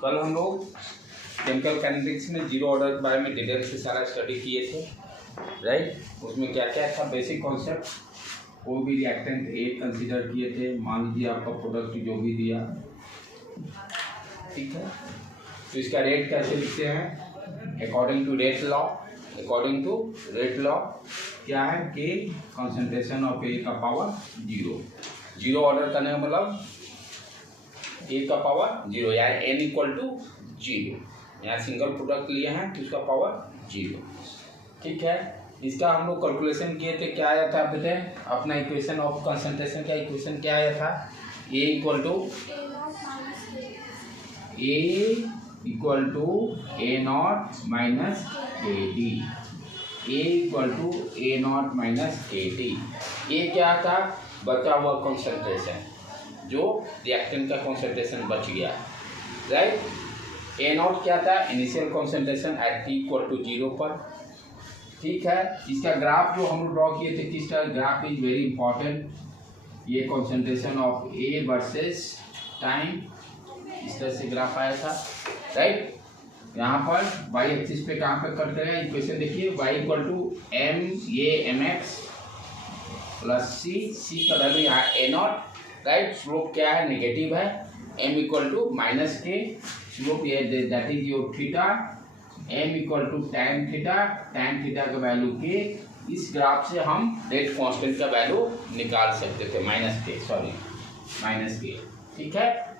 कल हम लोग केमिकल काइनेटिक्स में जीरो ऑर्डर के बारे में डिटेल से सारा स्टडी किए थे, राइट। उसमें क्या क्या था बेसिक कॉन्सेप्ट, कोई भी रिएक्टेंट ए कंसीडर किए थे, मान लीजिए आपका प्रोडक्ट जो भी दिया, ठीक है। तो इसका रेट कैसे लिखते हैं, according to rate law. According to rate law क्या है कि कंसंट्रेशन ऑफ ए का पावर जीरो। जीरो ऑर्डर करने का मतलब ए का पावर जीरो, यानी एन इक्वल टू जीरो। यहाँ सिंगल प्रोडक्ट लिए हैं तो उसका पावर जीरो, ठीक है। इसका हम लोग कैलकुलेशन किए थे, क्या आया था बेटे अपना इक्वेशन ऑफ कंसंट्रेशन का इक्वेशन क्या आया था, A equal to A not minus A D. A equal to A not minus A D. ये क्या था, बचा हुआ कॉन्सेंट्रेशन, जो रिएक्टेंट का कॉन्सेंट्रेशन बच गया, राइट। ए नॉट क्या था, initial concentration at T equal to zero पर, ठीक है। इसका ग्राफ जो हम ड्रॉ किए थे, किसका ग्राफ इज वेरी इंपॉर्टेंट, ये concentration of A versus time, इस तरह से ग्राफ आया था, राइट। यहाँ पर वाई एक्सिस पे कहाँ पे कट करेगा, इक्वेशन देखिए, वाई इक्वल टू एम ये एम एक्स प्लस सी का वैल्यू यहाँ ए नॉट, राइट। स्लोप क्या है, नेगेटिव है, एम इक्वल टू माइनस के, स्लोप ये that is your theta, M equal to tan theta का वैल्यू के। इस ग्राफ से हम रेट कांस्टेंट का वैल्यू निकाल सकते थे, माइनस के, ठीक है।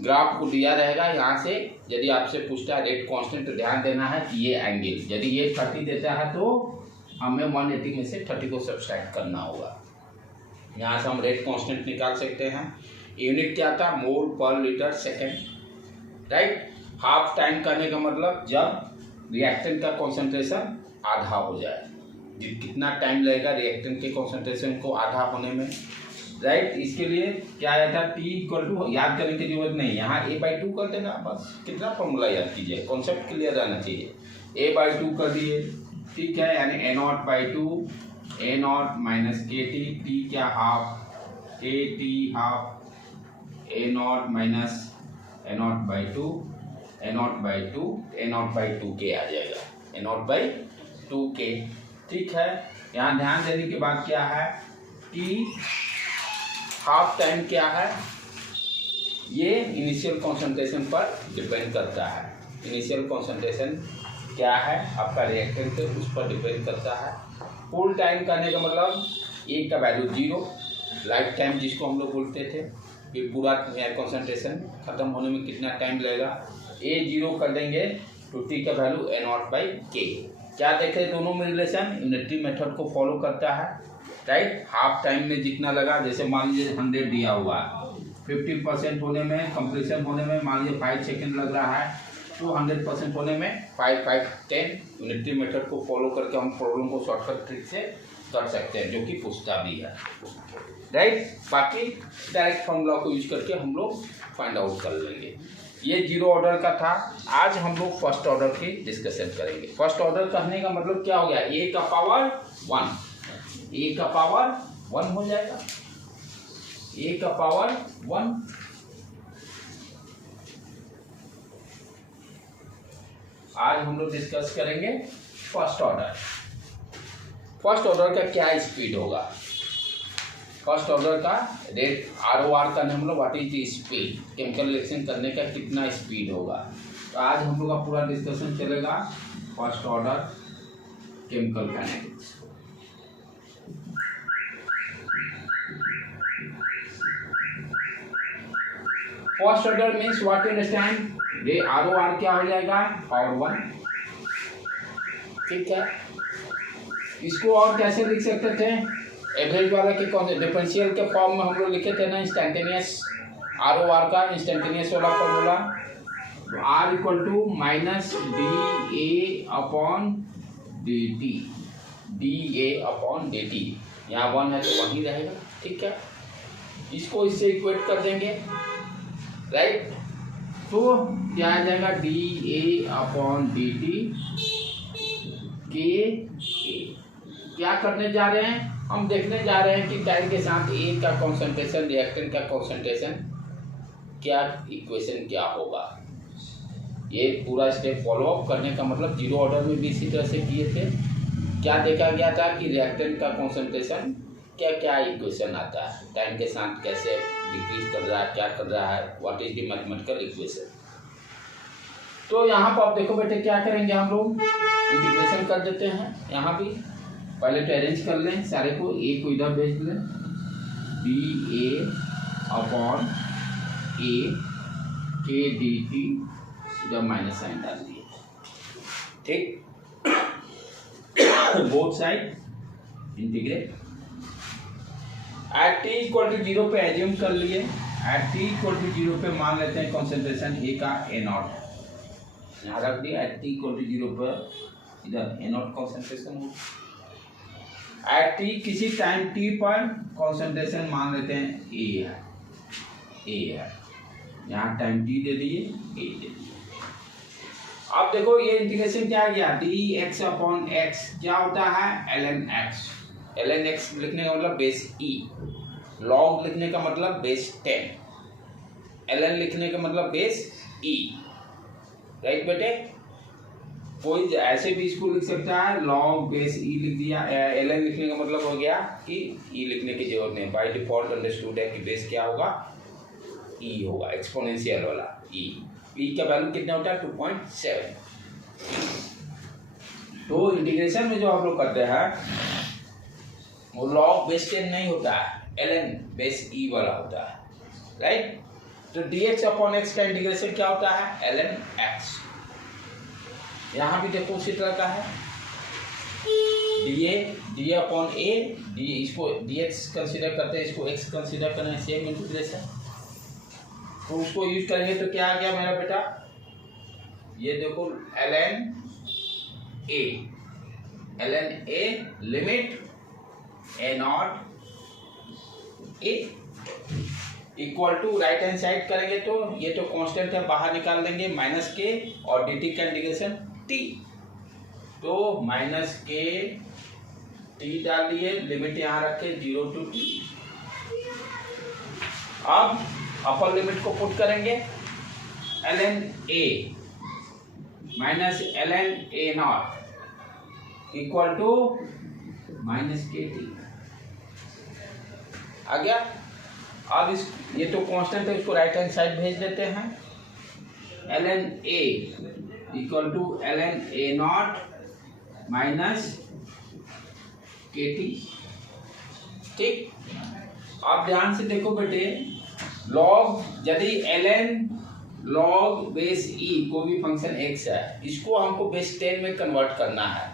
ग्राफ को दिया रहेगा यहाँ से, यदि आपसे पूछता है रेट कांस्टेंट तो ध्यान देना है कि ये एंगल, यदि ये 30 देता है तो हमें 180 में से 30 को सब्सट्रैक्ट करना होगा। यहाँ से हम रेट कांस्टेंट निकाल सकते हैं। यूनिट क्या था, मोल पर litre second, right. Half time करने का मतलब जब रिएक्टेंट का कॉन्सेंट्रेशन आधा हो जाए, कितना टाइम लगेगा रिएक्टेंट के कॉन्सेंट्रेशन को आधा होने में, राइट। इसके लिए क्या आया था, टी इक्वल टू, याद करने की जरूरत नहीं, यहाँ a/2 कर देना बस। कितना फॉर्मूला याद कीजिए, कॉन्सेप्ट क्लियर रहना चाहिए। a/2 कर दिए, ठीक है, यानी a0/2 a0 माइनस के टी क्या हाफ, के T half, a0 minus a0/2 के आ जाएगा, a0/2 के, ठीक है। यहाँ ध्यान देने की बात क्या है कि हाफ टाइम क्या है, ये इनिशियल कंसंट्रेशन पर डिपेंड करता है। इनिशियल कंसंट्रेशन क्या है आपका रिएक्टेंट पे, उस पर डिपेंड करता है। फुल टाइम करने का मतलब ए का वैल्यू जीरो, लाइफ टाइम जिसको हम लोग बोलते थे, कि पूरा कंसंट्रेशन खत्म होने में कितना टाइम लगेगा, ए जीरो कर देंगे तो टी का वैल्यू a0/k। क्या देखें दोनों में रिलेशन, यूनिटरी मेथड को फॉलो करता है, राइट। हाफ टाइम में जितना लगा, जैसे मान लीजिए 100 दिया हुआ है, 50% होने में, कंप्लीशन होने में मान लीजिए 5 सेकेंड लग रहा है, तो 100% होने में 5-5-10 यूनिटरी मेथड को फॉलो करके हम प्रॉब्लम को शॉर्टकट ट्रिक से कर सकते हैं, जो कि पूछता भी है, राइट। बाकी डायरेक्ट फॉर्मूला को यूज करके हम लोग फाइंड आउट कर लेंगे। ये जीरो ऑर्डर का था। आज हम लोग फर्स्ट ऑर्डर की डिस्कशन करेंगे। फर्स्ट ऑर्डर कहने का मतलब क्या हो गया, ए का पावर 1, ए का पावर 1 हो जाएगा, ए का पावर 1। आज हम लोग डिस्कस करेंगे फर्स्ट ऑर्डर। फर्स्ट ऑर्डर का क्या स्पीड होगा, फर्स्ट ऑर्डर का रेट ROR का हम लोग what is the speed, chemical reaction करने का कितना स्पीड होगा। तो आज हम लोग का पूरा डिस्कशन चलेगा first order chemical kinetics. First order means what you understand, ये ROR क्या हो जाएगा, पावर 1, ठीक है। इसको और कैसे लिख सकते थे, एवरेज वाला के कौन से डिफरेंशियल के फॉर्म में हम लोग लिखे थे ना, इंस्टेंटेनियस ROR का इंस्टेंटेनियस वाला formula, R equal to minus DA/dt, यहाँ 1 है तो वही रहेगा, ठीक है। इसको इससे इक्वेट कर देंगे, राइट। तो क्या आ जाएगा, DA/dt के। क्या करने जा रहे हैं, हम देखने जा रहे हैं कि टाइम के साथ ए का कॉन्सेंट्रेशन, रिएक्टेंट का कॉन्सेंट्रेशन क्या इक्वेशन क्या होगा, ये पूरा स्टेप फॉलो अप करने का मतलब जीरो ऑर्डर में भी इसी तरह से किए थे। क्या देखा गया था कि रिएक्टेंट का कॉन्सेंट्रेशन क्या क्या इक्वेशन आता है, टाइम के साथ कैसे डिक्रीज कर रहा है, क्या कर रहा है, what is the mathematical equation. तो यहाँ पर आप देखो बेटे क्या करेंगे, हम लोग इंटीग्रेशन कर देते हैं। यहाँ भी पहले तो अरेंज कर लें सारे को, ए को इधर भेज लें, D A upon A K D T, इधर माइनस साइन डाल दिए, ठीक। Both side integrate. At T equal to 0 पे एज्यूम कर लिए, एट टी इक्वल टू 0 पे मान लेते हैं कॉन्सेंट्रेशन ए का ए नॉट, यहाँ रख दिया। एट टी इक्वल टू 0 पर इधर ए नॉट कॉन्सेंट्रेशन हो। एट टी किसी टाइम टी पर कॉन्सेंट्रेशन मान लेते हैं ए है, ए है, यहाँ टाइम टी दे दिए, ए दे दिए। अब देखो ये इंटीग्रेशन क्या आ गया, डी एक्स अपॉन एक्स क्या होता है, L N X. L N X लिखने का मतलब बेस ई, लॉग लिखने का मतलब बेस 10, एल एन लिखने का मतलब बेस ई, राइट बेटे। कोई ऐसे भी इसको लिख सकता है, लॉग बेस ई लिख दिया। एल एन लिखने का मतलब हो गया कि ई लिखने की जरूरत नहीं, बाय डिफॉल्ट अंडरस्टूड है कि बेस क्या होगा, ई होगा, एक्सपोनेंशियल वाला ई। ई का वैल्यू कितना होता है, 2.7। तो इंटीग्रेशन में जो हम लोग करते हैं वो लॉग बेस 10 नहीं होता है, एल एन बेस ई वाला होता है, राइट। तो डी एक्स अपॉन एक्स का इंटीग्रेशन क्या होता है, एल एन एक्स। यहाँ भी देखो उसी तरह का है, डी अपॉन ए, डी इसको डी एक्स कंसिडर करते हैं, इसको एक्स कंसिडर करना है, सेम इंटीग्रेशन। तो उसको यूज करेंगे तो क्या आ गया मेरा बेटा, ये देखो L N A limit A nought A equal to, right hand side करेंगे तो ये तो कांस्टेंट है, बाहर निकाल देंगे माइनस के, और डी टी का इंटीग्रेशन टी, तो माइनस के टी डाल दिए, लिमिट यहाँ रखे 0 to t। अब अपर लिमिट को पुट करेंगे, L N A minus L N A nought equal to minus के टी आ गया। अब इस ये तो कांस्टेंट है, इसको राइट हैंड साइड भेज देते हैं, L N A equal to L N A not minus के टी, ठीक। आप ध्यान से देखो बेटे, लॉग यदि L N log base E को भी फंक्शन एक्स है, इसको हमको बेस 10 में कन्वर्ट करना है।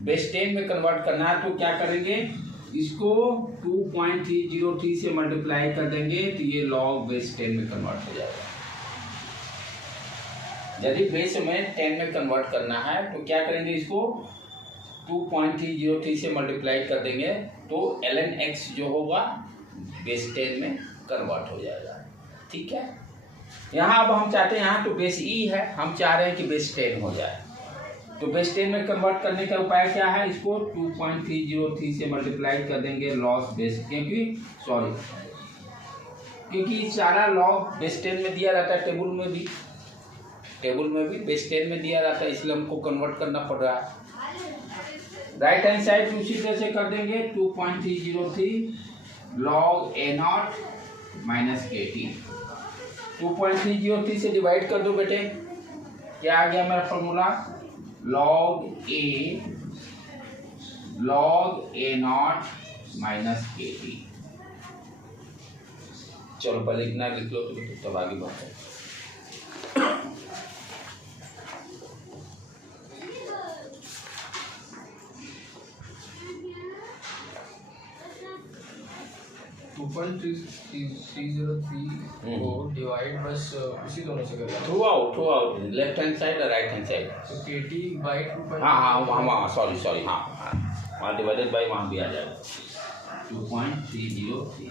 बेस 10 में कन्वर्ट करना है तो क्या करेंगे, इसको 2.303 से मल्टीप्लाई कर देंगे तो ये लॉग बेस 10 में कन्वर्ट हो जाएगा। यदि बेस में 10 में कन्वर्ट करना है तो क्या करेंगे, इसको 2.303 से मल्टीप्लाई कर देंगे तो एल एन एक्स जो होगा बेस 10 में कन्वर्ट हो जाएगा, ठीक है। यहाँ अब हम चाहते हैं, यहाँ तो बेस ई है, हम चाह रहे हैं कि बेस 10 हो जाए, तो बेस 10 में कन्वर्ट करने का उपाय क्या है, इसको 2.303 से मल्टीप्लाई कर देंगे लॉग बेस, क्योंकि सारा लॉग बेस 10 में दिया रहता है, टेबल में भी बेस 10 में दिया रहता है, इसलिए हमको कन्वर्ट करना पड़ रहा है। राइट हैंड साइड उसी तरह से कर देंगे, 2.303 लॉग ए नॉट माइनस के टी, 2.303 से डिवाइड कर दो बेटे, क्या आ गया मेरा formula, log A not minus के टी। चलो पहले इतना लिख लो तो तब आगे बढ़ते हैं। को डिवाइड बस उसी दोनों से करें, through out left hand side और राइट हैंड साइड, तो KT बाई 2. हाँ सॉरी हाँ वहाँ डिवाइडेड बाई वहाँ भी आ जाएगा 2.303।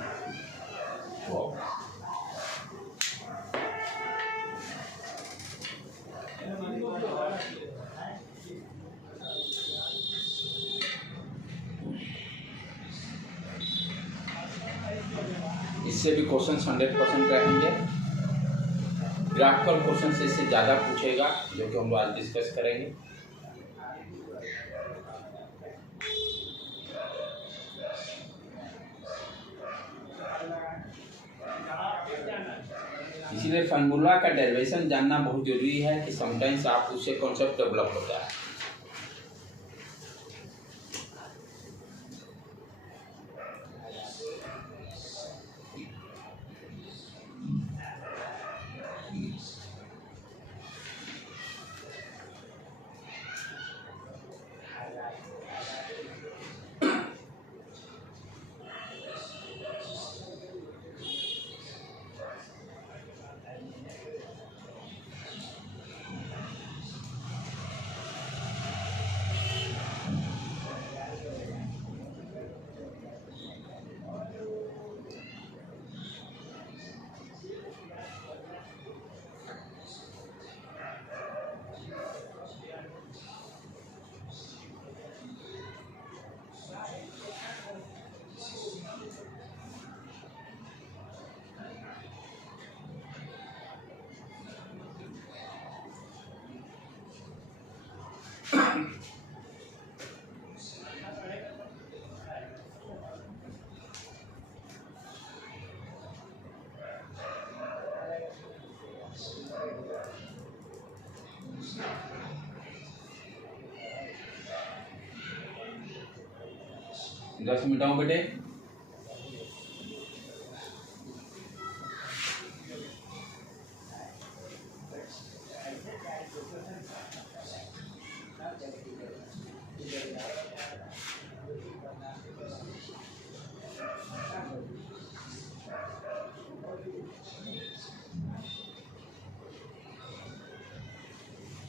इससे भी क्वेश्चन 100% रहेंगे। ग्राफिकल क्वेश्चन से इससे ज़्यादा पूछेगा, जो कि हम लोग आज डिस्कस करेंगे। इसीलिए फार्मूला का डेरिवेशन जानना बहुत जरूरी है कि समटाइम्स आप उससे कॉन्सेप्ट डेवलप होता है। दस मिटाओ बेटे।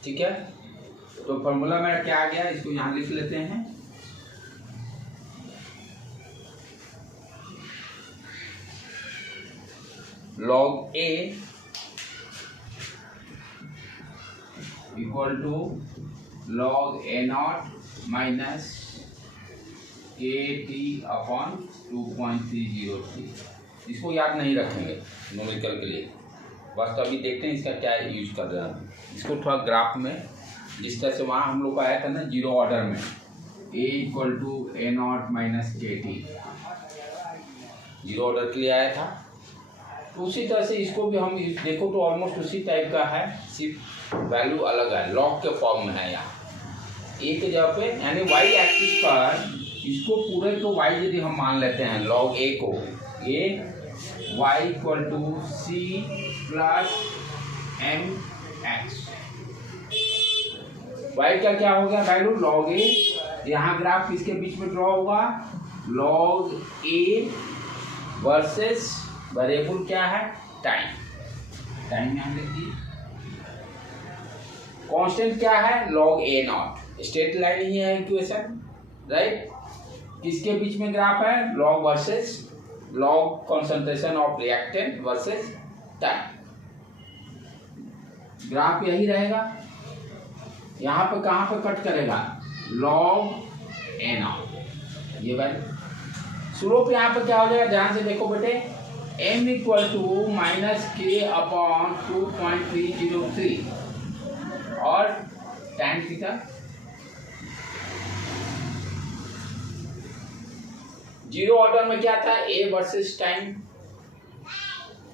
ठीक है, तो फॉर्मूला मेरा क्या आ गया, इसको यहाँ लिख लेते हैं। log A equal to log A nought minus KT upon 2.303। इसको याद नहीं रखेंगे न्यूमेरिकल के लिए, बस अभी देखते हैं इसका क्या यूज कर रहे हैं। इसको थोड़ा ग्राफ में, जिस तरह से वहाँ हम लोग का आया था ना जीरो ऑर्डर में, A equal to A nought minus KT, zero order के लिए आया था। तो उसी तरह से इसको भी हम देखो तो ऑलमोस्ट उसी टाइप का है, सिर्फ वैल्यू अलग है, लॉग के फॉर्म में है। यहाँ ए के जगह पे यानी वाई एक्सिस पर इसको पूरे को वाई यदि हम मान लेते हैं लॉग ए को, A Y equal to C plus M X. Y का क्या हो गया वैल्यू लॉग ए, यहाँ ग्राफ किसके बीच में ड्रॉ होगा, लॉग ए वर्सेस वेरिएबल क्या है टाइम, टाइम यहाँ लिख दिए। कांस्टेंट क्या है log A naught, straight line ही है इक्वेशन, राइट। किसके बीच में ग्राफ है, log versus log concentration of reactant versus time, graph यही रहेगा। यहाँ पे कहाँ पे कट करेगा, लॉग ए नॉट, ये वैल्यू। स्लोप यहाँ पे क्या हो जाएगा, ध्यान से देखो बेटे, m इक्वल टू माइनस के अपॉन 2.303 और tan थीटा। जीरो ऑर्डर में क्या था, a versus time,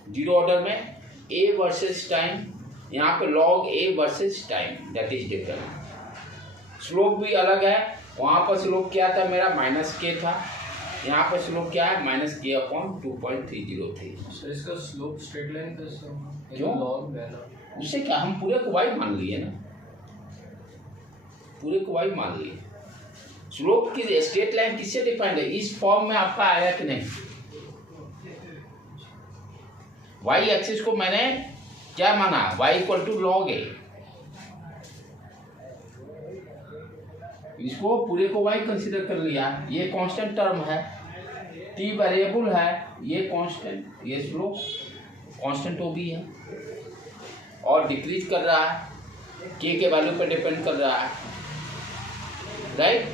zero order में a वर्सेस टाइम, यहाँ पे log a versus time, that is different. Slope भी अलग है, वहाँ पर स्लोप क्या था मेरा माइनस के था, यहाँ पर स्लोप क्या है माइनस के अपॉन 2.303। इसका स्लोप स्ट्रेट लाइन क्यों, लॉग है ना, उससे क्या हम पूरे को वाई मान लिए ना, पूरे को वाई मान लिए। स्लोप की स्ट्रेट लाइन किससे डिफाइंड है, इस फॉर्म में आपका आया कि नहीं। वाई एक्सिस को मैंने क्या माना, वाई इक्वल टू लॉग ए, इसको पूरे को वाई कंसीडर कर लिया। ये कांस्टेंट टर्म है, टी वेरिएबल है, ये कांस्टेंट, ये स्लोप कांस्टेंट वो भी है और डिक्रीज कर रहा है, के वैल्यू पर डिपेंड कर रहा है, राइट।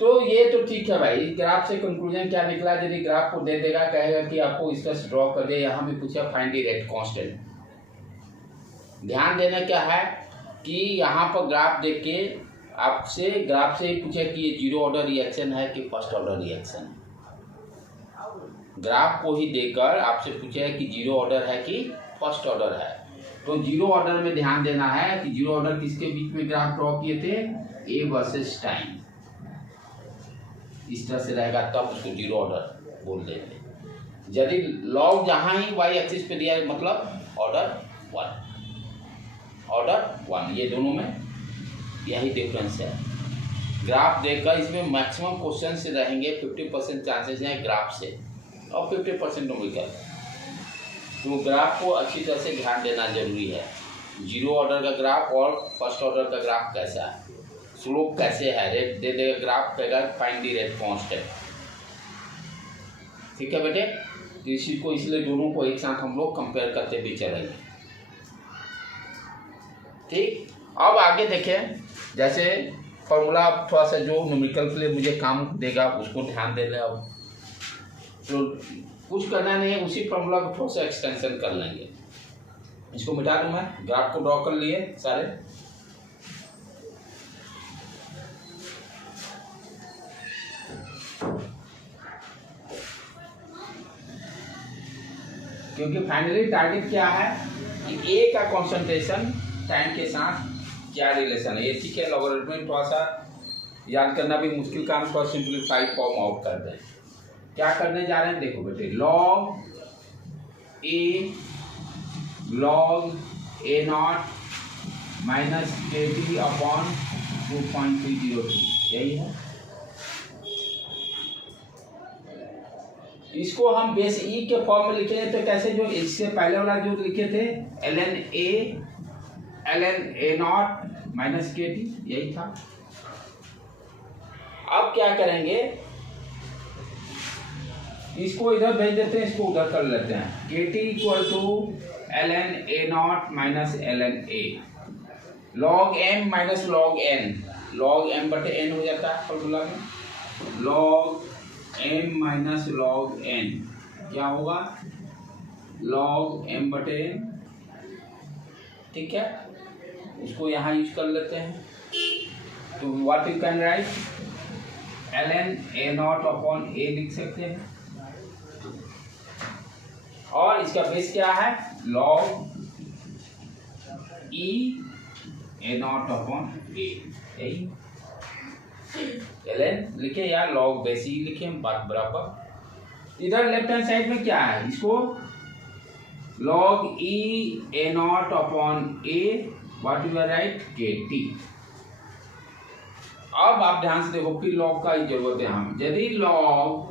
तो ये तो ठीक है भाई, ग्राफ से कंक्लूजन क्या निकला? यदि ग्राफ को दे देगा, कहेगा कि आपको इसका ड्रॉ कर दे, यहाँ भी पूछा फाइंड द रेट कांस्टेंट। ध्यान देना क्या है कि यहाँ पर ग्राफ देख के आपसे ग्राफ से ही पूछा कि ये जीरो ऑर्डर रिएक्शन है कि फर्स्ट ऑर्डर रिएक्शन है। ग्राफ को ही देकर आपसे पूछा है कि जीरो ऑर्डर है कि फर्स्ट ऑर्डर है। तो जीरो ऑर्डर में ध्यान देना है कि जीरो ऑर्डर किसके बीच में ग्राफ ड्रॉ किए थे? A versus time. इस तरह से रहेगा तब उसको जीरो ऑर्डर बोल देंगे। यदि लॉग जहाँ ही वाई एक्सिस पे दिया है मतलब ऑर्डर वन, ये दोनों में यही डिफरेंस है। ग्राफ देखकर इसमें मैक्सिमम क्वेश्चन से रहेंगे 50% चांसेस हैं ग्राफ से और 50% न्यूमेरिकल। तो ग्राफ को अच्छी तरह से ध्यान देना जरूरी है। जीरो ऑर्डर का ग्राफ और फर्स्ट ऑर्डर का ग्राफ कैसा है, स्लोप कैसे है, रेट दे देगा ग्राफ कहेगा फाइंड द रेट कांस्टेंट। ठीक है बेटे, तो इसी को इसलिए दोनों को एक साथ हम लोग कंपेयर करते भी चलेंगे। ठीक, अब आगे देखें, जैसे फॉर्मूला थोड़ा सा जो न्यूमेरिकल के लिए मुझे काम देगा उसको ध्यान दे लें। अब तो कुछ करना नहीं है, उसी फॉर्मूला को थोड़ा सा एक्सटेंशन कर लेंगे। इसको मिटा दूं मैं, ग्राफ को ड्रॉ कर लिए सारे। क्योंकि फाइनली टारगेट क्या है कि ए का कॉन्सेंट्रेशन टाइम के साथ क्या रिलेशन है। ये ठीक है, लॉगरिथमिक थोड़ा सा याद करना भी मुश्किल काम, थोड़ा सिंप्लीफाइड फॉर्म आउट कर दें। क्या करने जा रहे हैं देखो बेटे, log A not minus KT upon 2.303, यही है। इसको हम बेस ई के फॉर्म में लिखे तो कैसे, जो इससे पहले वाला जो लिखे थे ln A not minus KT, यही था। अब क्या करेंगे, इसको इधर भेज देते हैं, इसको उधर कर लेते हैं। KT equal to ln A not minus ln A, log m minus log n, log m बटे n हो जाता है फॉर्मूला में। log m minus log n क्या होगा? log m बटे n। ठीक है, उसको यहाँ यूज कर लेते हैं। तो what you can write, ln A not upon A लिख सकते हैं, और इसका बेस क्या है? log e A not upon A, यही ln लिखे या log बेस e लिखे, बात बराबर। इधर लेफ्ट हैंड साइड में क्या है, इसको log e A not upon A, what you are write, KT। अब आप ध्यान से देखो, फिर log का ही जरूरत है हम। यदि log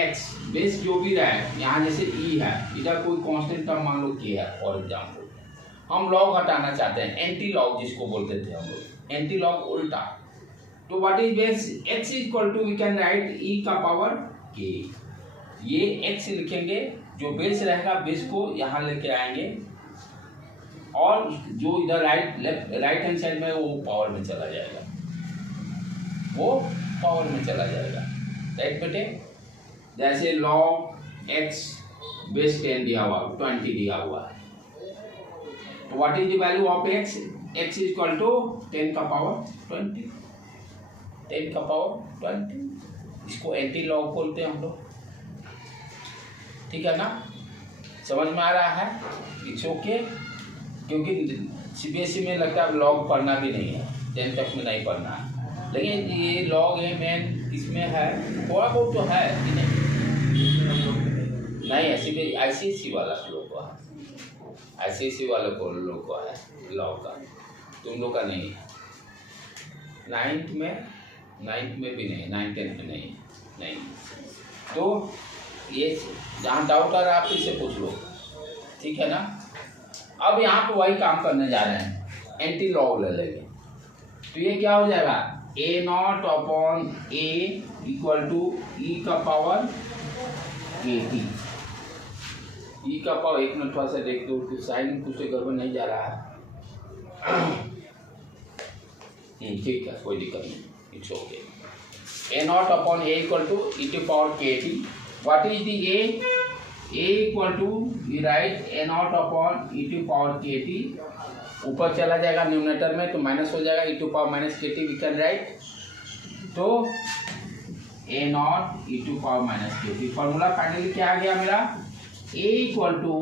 x बेस जो भी रहा है, यहाँ जैसे e है, इधर कोई कांस्टेंट टर्म मान लो k है फॉर एग्जाम्पल, हम log हटाना चाहते हैं, एंटी लॉग जिसको बोलते थे हम लोग, एंटी लॉग उल्टा। तो what is base, x equal to we can write e का पावर k। ये x लिखेंगे, जो बेस रहेगा बेस को यहाँ लेके आएंगे, और जो इधर राइट हैंड साइड में वो पावर में चला जाएगा, वो पावर में चला जाएगा। राइट बेटे, जैसे log x बेस 10 दिया हुआ, 20 दिया हुआ है, तो what is the value of x, x equal to 10 का पावर 20, 10 का पावर 20। इसको एंटी लॉग बोलते हैं हम लोग। ठीक है ना, समझ में आ रहा है? इट्स ओके, क्योंकि CBSE में लगता है लॉग पढ़ना भी नहीं है, 10 तक में नहीं पढ़ना है, लेकिन ये लॉग है मेन इसमें है, थोड़ा बहुत तो है कि नहीं ICSE वाला लोग को है, ICSE वाले को लोग को है लॉग का, तुम लोग का नहीं है। 9th में भी नहीं, 9th 10th में नहीं। तो ये जहाँ डाउट आ रहा है आप इससे पूछ लो, ठीक है ना। अब यहाँ पे वही काम करने जा रहे हैं, एंटी लॉग ले लेंगे, तो ये क्या हो जाएगा, A not upon A equal to E का पावर KT। ई का पावर, एक मिनट थोड़ा सा देख दो, कुछ साइड में कुछ गड़बड़ नहीं जा रहा है। ठीक है, कोई दिक्कत नहीं, it's okay. A not upon A equal to E to power K T. What is the A? A equal to you write A not upon E to power K T, ऊपर चला जाएगा न्यूमरेटर में तो minus हो जाएगा, E to power minus के T we can write. तो A not E to power minus के टी, फॉर्मूला फाइनली क्या आ गया मेरा? A equal to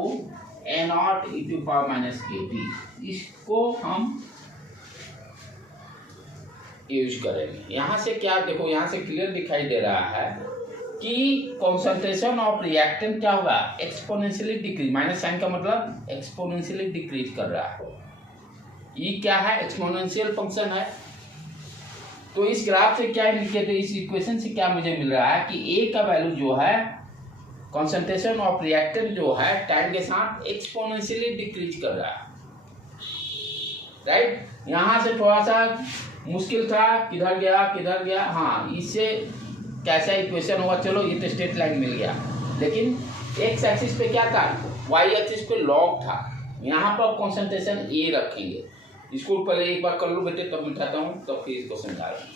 A not E to power minus के टी। इसको हम यूज करेंगे। यहाँ से क्या देखो, यहाँ से क्लियर दिखाई दे रहा है कि कॉन्सेंट्रेशन ऑफ रिएक्टेंट क्या होगा? Exponentially decrease. माइनस साइन का मतलब एक्सपोनेंशियली डिक्रीज कर रहा है। ये क्या है? एक्सपोनेंशियल फंक्शन है। तो इस ग्राफ से क्या इंडिकेट है, इस इक्वेशन से क्या मुझे मिल रहा है कि ए का वैल्यू जो है, कॉन्सेंट्रेशन ऑफ रिएक्टेंट जो है टाइम के साथ एक्सपोनेंशियली डिक्रीज कर रहा है, राइट। यहाँ से थोड़ा सा मुश्किल था, किधर गया। हाँ, इससे कैसा इक्वेशन होगा? चलो ये तो स्ट्रेट लाइन मिल गया, लेकिन एक्स एक्सिस पे क्या था? वाई एक्सिस पे लॉग था। यहाँ पर कॉन्सेंट्रेशन ए रखेंगे। इसको पहले एक बार कर लो बेटे, तब मिटाता हूँ, तब फिर इसको समझा रहा हूँ।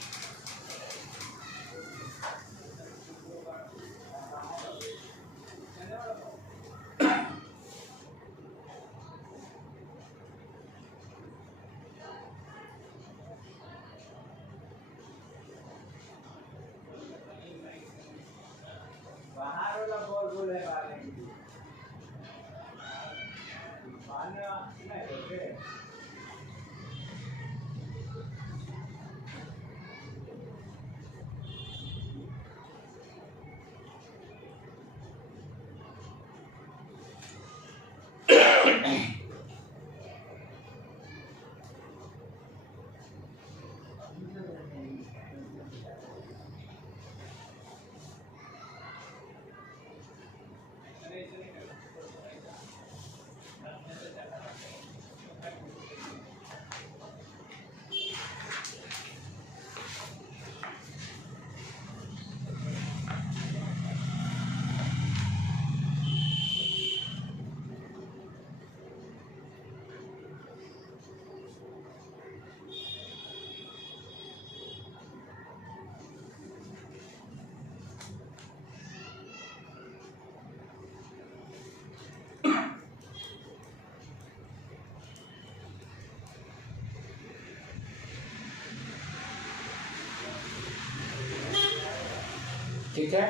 ठीक है,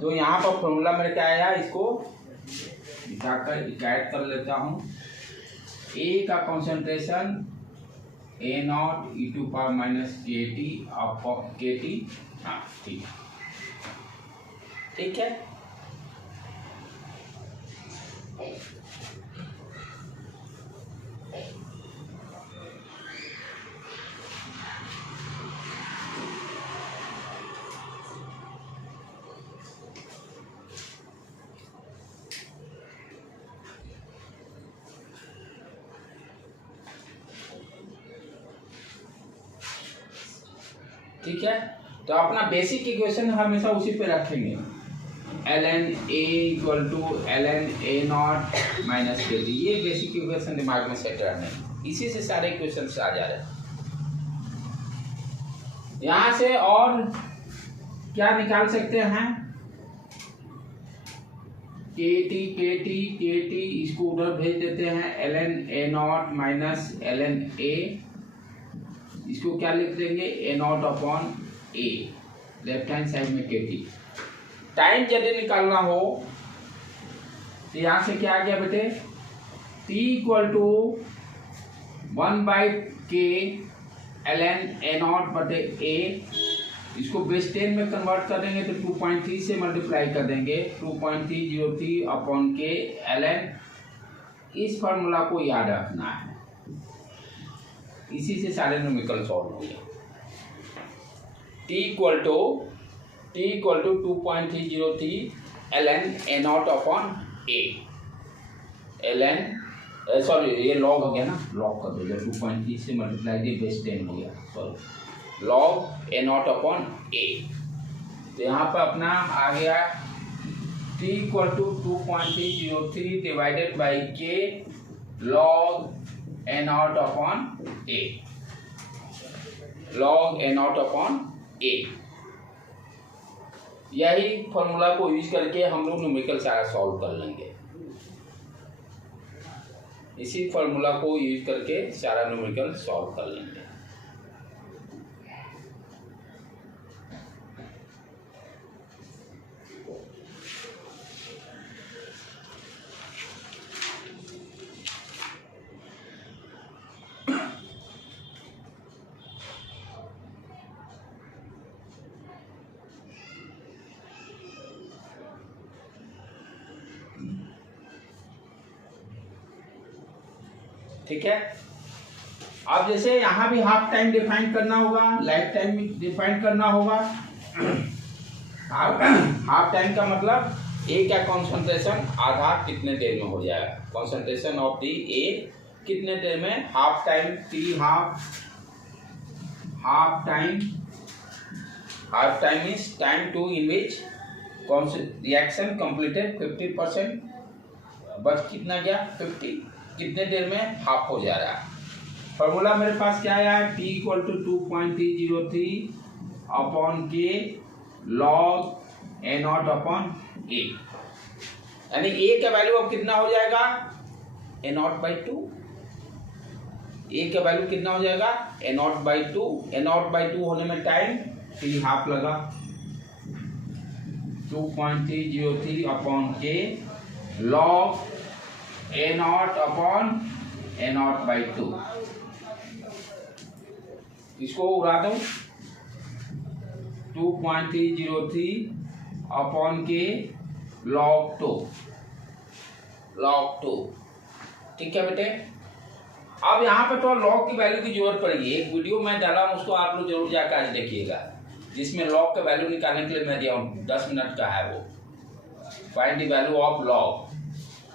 तो यहाँ पर फॉर्मूला मेरे क्या आया, इसको दिखाकर इकायत कर लेता हूँ। ए का concentration A not E to power minus के टी अपॉन के टी। हाँ ठीक है। ठीक है, तो अपना बेसिक इक्वेशन हमेशा उसी पे रखेंगे, L N A equal to L N A not minus के टी। ये बेसिक इक्वेशन दिमाग में सेट रहने, इसी से सारे इक्वेशन आ जा रहे हैं। यहाँ से और क्या निकाल सकते हैं? के टी इसको उधर भेज देते हैं, L N A not minus L N A, इसको क्या लिख देंगे? A not upon A, left hand side में के टी। टाइम यदि निकालना हो तो यहाँ से क्या आ गया बेटे? T equal to 1/k L N A nought बटे ए। इसको बेस 10 में कन्वर्ट कर देंगे तो 2.3 से मल्टीप्लाई कर देंगे, 2.303 अपॉन के एल एन। इस फॉर्मूला को याद रखना है, इसी से सारे न्यूमेरिकल सॉल्व हो गया। T equal to 2.303 L N A not upon A. L N sorry ये लॉग हो गया ना, लॉग कर दो, 2.3 से मल्टीप्लाई दी बेस 10 हो गया, sorry log A not upon A. तो यहाँ पर अपना आ गया T equal to 2.303 divided by K log A not upon A. log a naught upon a। यही फॉर्मूला को यूज करके हम लोग न्यूमेरिकल सारा सॉल्व कर लेंगे। इसी फॉर्मूला को यूज करके सारा न्यूमेरिकल सॉल्व कर लेंगे। ठीक है, अब जैसे यहाँ भी हाफ टाइम डिफाइन करना होगा, लाइफ टाइम भी डिफाइन करना होगा। हाफ टाइम का मतलब ए का कॉन्सेंट्रेशन आधा कितने देर में हो जाएगा, कॉन्सेंट्रेशन ऑफ दी ए कितने देर में, half time T half time is time to in which reaction completed 50%, बच कितना गया 50, कितने देर में हाफ हो जा रहा है। फॉर्मूला मेरे पास क्या आया है, T इक्वल टू 2.303 अपॉन के लॉग ए नॉट अपॉन ए, यानी ए का वैल्यू अब कितना हो जाएगा ए नॉट बाई 2, ए का वैल्यू कितना हो जाएगा A naught by 2, A naught by 2 होने में टाइम T हाफ लगा, 2.303 अपॉन के log A not upon A naught by 2, इसको उड़ा दो 2.303 अपॉन के लॉग 2, ठीक है बेटे। अब यहाँ पे तो लॉग की वैल्यू की जरूरत पड़ेगी, एक वीडियो मैं डाला हूँ उसको आप लोग जरूर जाकर आज देखिएगा, जिसमें लॉग का वैल्यू निकालने के लिए मैं दिया हूँ 10 मिनट का है वो, find the value of log,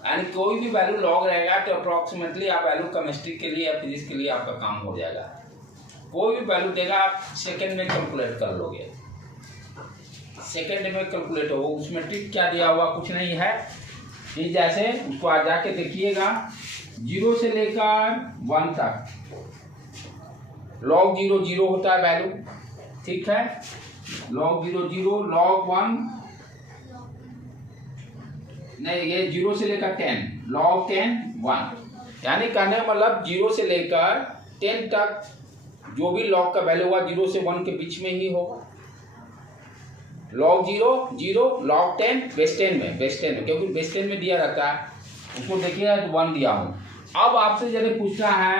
यानी कोई भी वैल्यू लॉग रहेगा तो अप्रॉक्सीमेटली आप वैल्यू केमिस्ट्री के लिए या फिजिक्स के लिए आपका काम हो जाएगा। कोई भी वैल्यू देगा आप सेकंड में कैलकुलेट कर लोगे, सेकंड में कैलकुलेट हो, उसमें ट्रिक क्या दिया हुआ कुछ नहीं है, ये जैसे उसको आज जाके देखिएगा 0 से लेकर 1 तक log 0 0 होता है वैल्यू, ठीक है, log 0 0, log 1 नहीं, ये 0 से लेकर 10, log 10 1, यानी कहने का मतलब 0 से लेकर 10 तक जो भी log का वैल्यू होगा 0 से 1 के बीच में ही होगा। log 0 0, log 10 बेस 10 में, क्योंकि बेस 10 में दिया रहता है, उसको देखिएगा तो 1 दिया हूँ। अब आपसे यदि पूछना है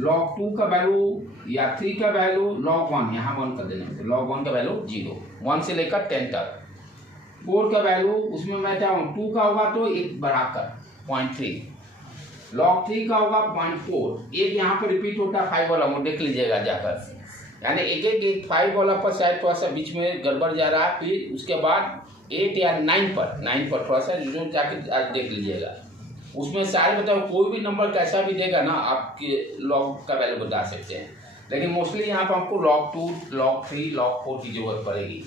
log 2 का वैल्यू या 3 का वैल्यू, log 1 यहाँ 1 कर देना, तो log 1 का वैल्यू 0, 1 से लेकर 10 तक, 4 का वैल्यू उसमें मैं चाहूँ 2 का होगा तो एक बढ़ाकर 0.3, log 3 का होगा 0.4, एक यहाँ पर रिपीट होता है 5 वाला, वो देख लीजिएगा जाकर, यानी एक 5 वाला पर शायद थोड़ा सा बीच में गड़बड़ जा रहा है, फिर उसके बाद 8 या 9 पर थोड़ा सा जो जाके आज देख लीजिएगा, उसमें सारे बताओ कोई भी नंबर कैसा भी देगा ना आपके लॉग का वैल्यू बता सकते हैं, लेकिन मोस्टली यहाँ पर आपको log 2, log 3, log 4 की जरूरत पड़ेगी,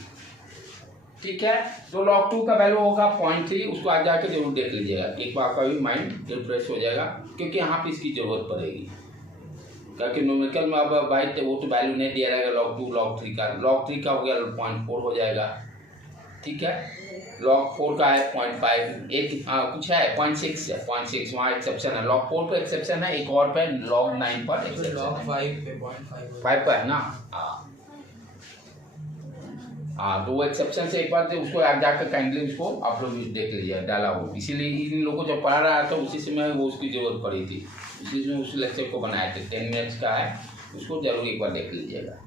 ठीक है। तो log 2 का वैल्यू होगा 0.3, उसको आज जाके जरूर देख लीजिएगा, एक बार का भी माइंड रिफ्रेश हो जाएगा, क्योंकि यहाँ पे इसकी जरूरत पड़ेगी, क्योंकि न्यूमेरिकल में अब भाई वो तो वैल्यू नहीं दिया रहेगा log 2 log 3 का, log 3 का हो गया 0.4 हो जाएगा, ठीक है, log 4 का है 0.5, एक कुछ है 0.6 है, 0.6 वहाँ एक्सेप्शन है, log 4 पर एक्सेप्शन है, एक और पे log 9 पर एक्सेप्शन है, log 5 पे 0.5 5 पर है ना, हाँ तो वो एक्सेप्शन से एक बार थे, उसको आप जाकर काइंडली उसको आप लोग देख लीजिए, डाला हो, इसीलिए इन लोगों को जब पढ़ा रहा था उसी समय वो उसकी जरूरत पड़ी थी, उसी में उस लेक्चर को बनाए थे, 10 मिनट्स का है, उसको जरूर एक बार देख लीजिएगा,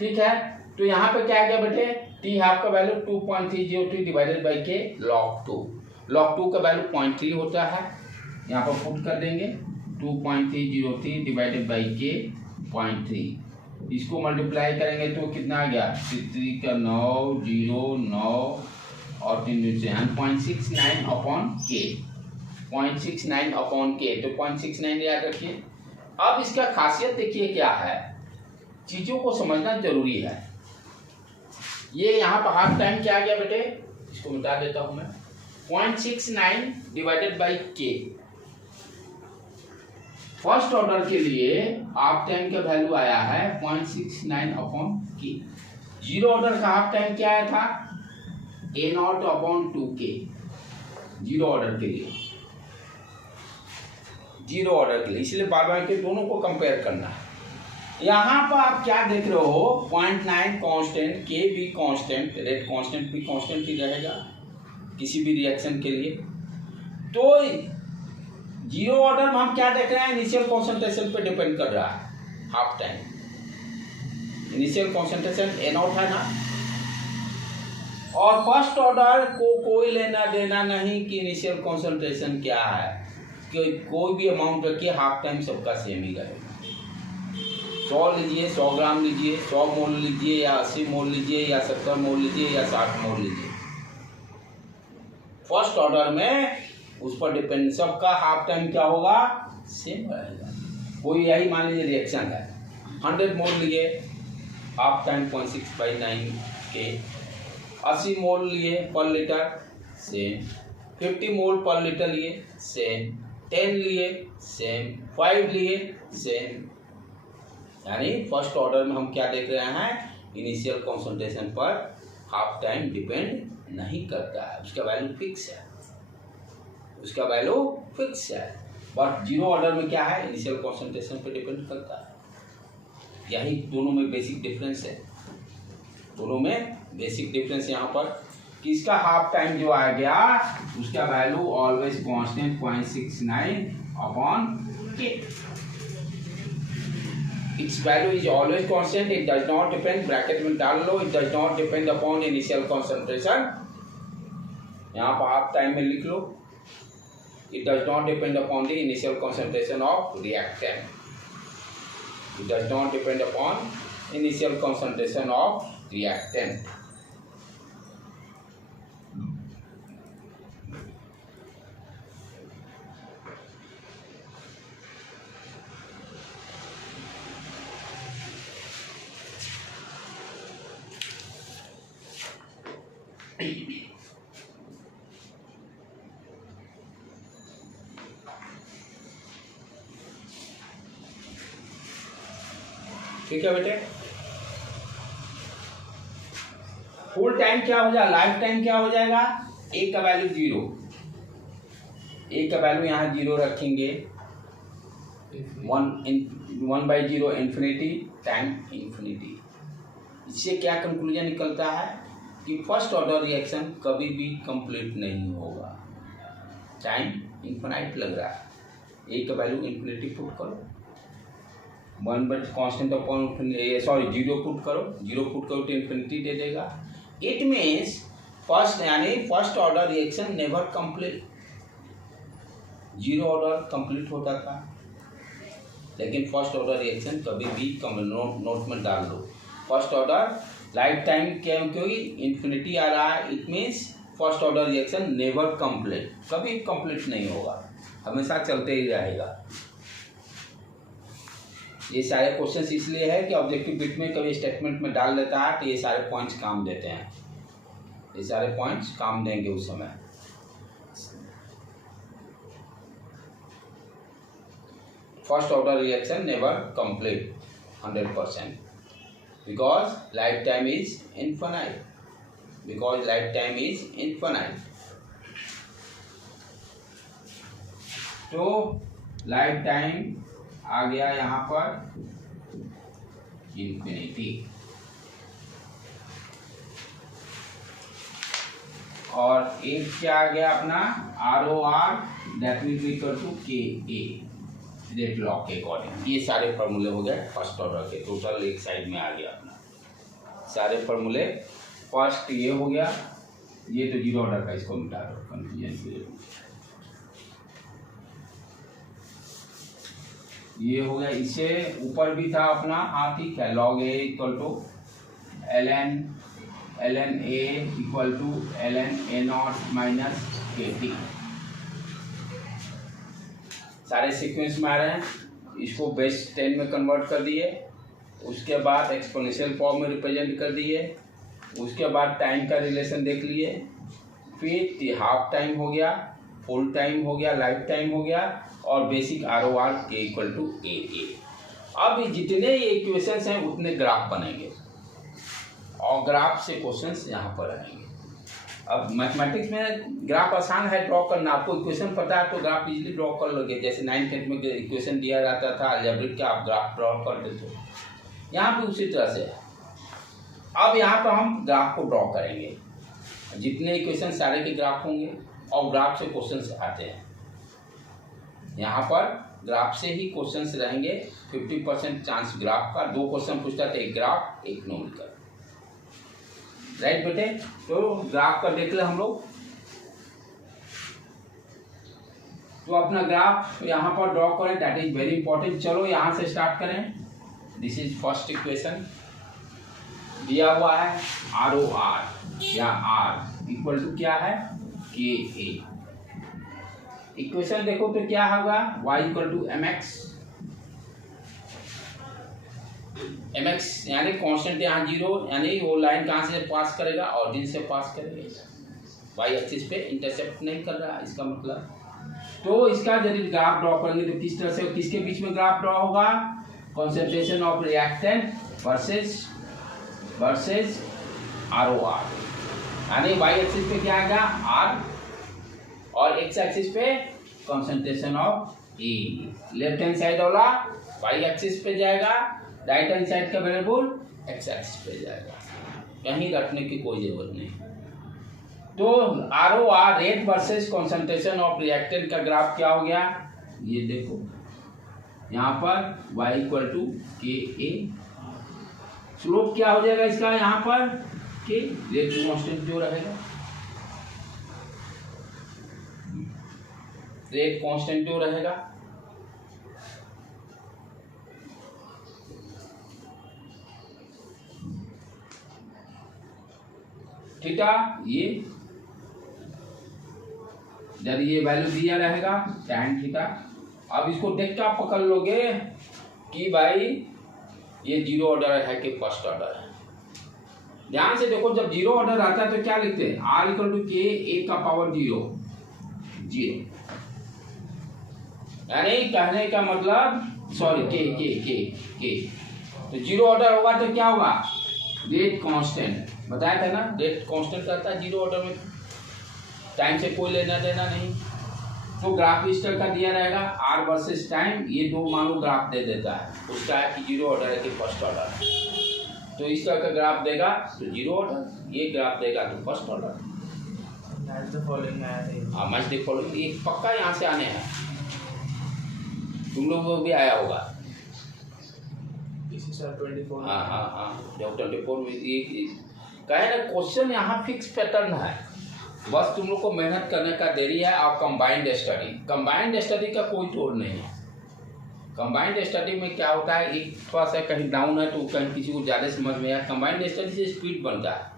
ठीक है। तो यहाँ पे क्या गया बेटे, टी हाफ का वैल्यू 2.303 डिवाइडेड बाई के log 2 का वैल्यू 0.3 होता है, यहाँ पर पुट कर देंगे 2.303 डिवाइडेड बाई के 0.3, इसको मल्टीप्लाई करेंगे तो कितना आ गया 3 का 9 0 9 और 3 से 0.69 अपॉन के, 0.69 अपॉन के, तो 0.69 याद रखिए। अब इसका खासियत देखिए क्या है, चीज़ों को समझना जरूरी है। ये यहाँ पर हाफ टाइम क्या आ गया बेटे, इसको मिटा देता हूँ मैं, 0.69 डिवाइडेड बाई के, फर्स्ट ऑर्डर के लिए हाफ टाइम का वैल्यू आया है 0.69/k। जीरो ऑर्डर का हाफ टाइम क्या आया था A0/2k। जीरो ऑर्डर के लिए, जीरो ऑर्डर के लिए, इसलिए बार बार के दोनों को कंपेयर करना है। यहाँ पर आप क्या देख रहे हो 0.9 कांस्टेंट, के भी कांस्टेंट, रेट कांस्टेंट भी कांस्टेंट ही रहेगा किसी भी रिएक्शन के लिए। तो जीरो ऑर्डर में हम क्या देख रहे हैं इनिशियल कॉन्सेंट्रेशन पे डिपेंड कर रहा है half time. Initial concentration A0 है ना, और फर्स्ट ऑर्डर को कोई लेना देना नहीं कि इनिशियल कॉन्सेंट्रेशन क्या है, कि कोई भी अमाउंट रखिए हाफ टाइम सबका सेम ही रहेगा। 100 लीजिए, 100 ग्राम लीजिए, 100 मोल लीजिए या 80 मोल लीजिए या 70 मोल लीजिए या 60 मोल लीजिए, फर्स्ट ऑर्डर में उस पर डिपेंड, सबका हाफ टाइम क्या होगा सेम रहेगा। कोई यही मान लीजिए रिएक्शन है 100 मोल लिए, हाफ टाइम 0.6/9k, 80 मोल लिए पर लीटर सेम, 50 मोल पर लीटर लिए सेम, 10 लिए सेम, 5 लिए सेम। यानी फर्स्ट ऑर्डर में हम क्या देख रहे हैं इनिशियल कॉन्सेंट्रेशन पर हाफ टाइम डिपेंड नहीं करता है, उसका वैल्यू फिक्स है, उसका वैल्यू फिक्स है। बट जीरो ऑर्डर में क्या है इनिशियल कॉन्सेंट्रेशन पे डिपेंड करता है। यही दोनों में बेसिक डिफरेंस है, दोनों में बेसिक डिफरेंस यहाँ पर कि इसका हाफ टाइम जो आ गया उसका value always constant 0.69/k। its value is always constant, it does not depend, bracket में डाल लो, it does not depend upon initial concentration, यहाँ पर हाफ टाइम में लिख लो, it does not depend upon the initial concentration of reactant, it does not depend upon initial concentration of reactant। ठीक है बेटे, full time क्या हो जाएगा, लाइफ टाइम क्या हो जाएगा, ए का वैल्यू 0, ए का वैल्यू यहाँ 0 रखेंगे, 1/0 इन्फिनिटी टाइम इन्फिनिटी। इससे क्या कंक्लूजन निकलता है कि फर्स्ट ऑर्डर रिएक्शन कभी भी कंप्लीट नहीं होगा, टाइम इन्फिनाइट लग रहा है। ए का वैल्यू इन्फिनिटी पुट करो, 1 कांस्टेंट अपॉन सॉरी 0 पुट करो, 0 पुट करो तो इन्फिनिटी दे देगा। इट मीन्स फर्स्ट यानी first order reaction never complete, zero order complete होता था लेकिन फर्स्ट ऑर्डर रिएक्शन कभी भी नोट में डाल दो, फर्स्ट ऑर्डर लाइफ टाइम क्योंकि इन्फिनिटी आ रहा है, it means first order reaction never complete, कभी कंप्लीट नहीं होगा, हमेशा चलते ही रहेगा। ये सारे क्वेश्चंस इसलिए है कि ऑब्जेक्टिव बिट में कभी स्टेटमेंट में डाल देता है तो ये सारे पॉइंट्स काम देते हैं, ये सारे पॉइंट्स काम देंगे उस समय। First order reaction never complete 100% because lifetime is infinite, because lifetime is infinite। तो लाइफ टाइम आ गया यहाँ पर इन्फिनिटी, और एक क्या आ गया अपना ROR that will be equal to KA rate law के अकॉर्डिंग। ये सारे फॉर्मूले हो गए फर्स्ट ऑर्डर के, टोटल एक साइड में आ गया अपना सारे फॉर्मूले। फर्स्ट ये हो गया, ये तो जीरो ऑर्डर का, इसको मिटा दो कंफ्यूजन के लिए। ये हो गया, इससे ऊपर भी था अपना हाँ ठीक है, log A equal to ln A equal to ln A0 minus KT। सारे सीक्वेंस में आ रहे हैं, इसको बेस 10 में कन्वर्ट कर दिए, उसके बाद एक्सपोनेंशियल फॉर्म में रिप्रेजेंट कर दिए, उसके बाद टाइम का रिलेशन देख लिए, फिर हाफ टाइम हो गया, फुल टाइम हो गया, लाइफ टाइम हो गया, और बेसिक ROR के इक्वल टू AA। अब जितने ये इक्वेशंस हैं उतने ग्राफ बनेंगे और ग्राफ से क्वेश्चंस यहाँ पर आएंगे। अब मैथमेटिक्स में ग्राफ आसान है ड्रॉ करना, आपको इक्वेशन पता है तो ग्राफ इजीली ड्रॉ कर लोगे। जैसे 9th में इक्वेशन दिया जाता था अलजेब्रिक का, आप ग्राफ ड्रॉ कर देते हो, यहाँ भी उसी तरह से है। अब यहाँ पर हम ग्राफ को ड्रॉ करेंगे, जितने इक्वेशन सारे के ग्राफ होंगे और ग्राफ से क्वेश्चंस आते हैं। यहाँ पर ग्राफ से ही क्वेश्चंस रहेंगे, 50% चांस ग्राफ का। 2 क्वेश्चन पूछता था, एक ग्राफ एक न्यूमेरिकल, राइट बेटे। तो ग्राफ का देख ले हम लोग, तो अपना ग्राफ यहाँ पर ड्रॉ करें, दैट इज वेरी इंपॉर्टेंट। चलो यहाँ से स्टार्ट करें। दिस इज फर्स्ट इक्वेशन, दिया हुआ है ROR या R इक्वल टू क्या है KA। इक्वेशन देखो तो क्या होगा, y इक्वल टू mx यानी कांस्टेंट यहाँ 0, यानी वो लाइन कहाँ से पास करेगा, ऑरिजिन से पास करेगा, y एक्सिस पे इंटरसेप्ट नहीं कर रहा, इसका मतलब। तो इसका यदि ग्राफ ड्रॉ करेंगे तो किस तरह से, किसके बीच में ग्राफ ड्रॉ होगा, concentration of reactant versus ROR, यानी y एक्सिस पे क्या आएगा R और x एक्सिस पे concentration of E। Left hand side वाला y एक्सिस पे जाएगा, राइट हैंड साइड का वेरिएबल x एक्सिस पे जाएगा, कहीं रखने की कोई जरूरत नहीं। तो ROR rate versus concentration of reactant का ग्राफ क्या हो गया, ये देखो यहाँ पर y equal to KA। Slope क्या हो जाएगा इसका यहाँ पर, कि रेट कांस्टेंट जो रहेगा, रेट कांस्टेंट जो रहेगा, थीटा ये जब ये वैल्यू दिया रहेगा tan थीटा। अब इसको देख के आप पकड़ लोगे कि भाई ये 0 ऑर्डर है कि फर्स्ट ऑर्डर है। ध्यान से देखो, जब 0 ऑर्डर आता है तो क्या लिखते हैं, R इक्वल टू K 1 का पावर 0, यानी कहने का मतलब सॉरी के तो 0 ऑर्डर होगा तो क्या होगा, रेट कांस्टेंट, बताया था ना, रेट कांस्टेंट रहता है 0 ऑर्डर में, टाइम से कोई लेना देना नहीं। तो ग्राफ इस तरह का दिया रहेगा, R वर्सेस टाइम, ये दो मान लो ग्राफ दे देता है, उसका है कि 0 ऑर्डर है कि फर्स्ट ऑर्डर है, तो इस तरह का ग्राफ देगा तो 0 ऑर्डर, ये ग्राफ देगा तो first order. Match the following, ये पक्का यहाँ से आने हैं, तुम लोगों को भी आया होगा। हाँ, जब 24 में कहे ना, क्वेश्चन यहाँ फिक्स पैटर्न है, बस तुम लोग को मेहनत करने का देरी है। और कंबाइंड स्टडी का कोई तोड़ नहीं है। कंबाइंड स्टडी में क्या होता है, एक थोड़ा सा कहीं डाउन है तो कहीं किसी को ज़्यादा समझ में आया। कंबाइंड स्टडी से स्पीड बनता है,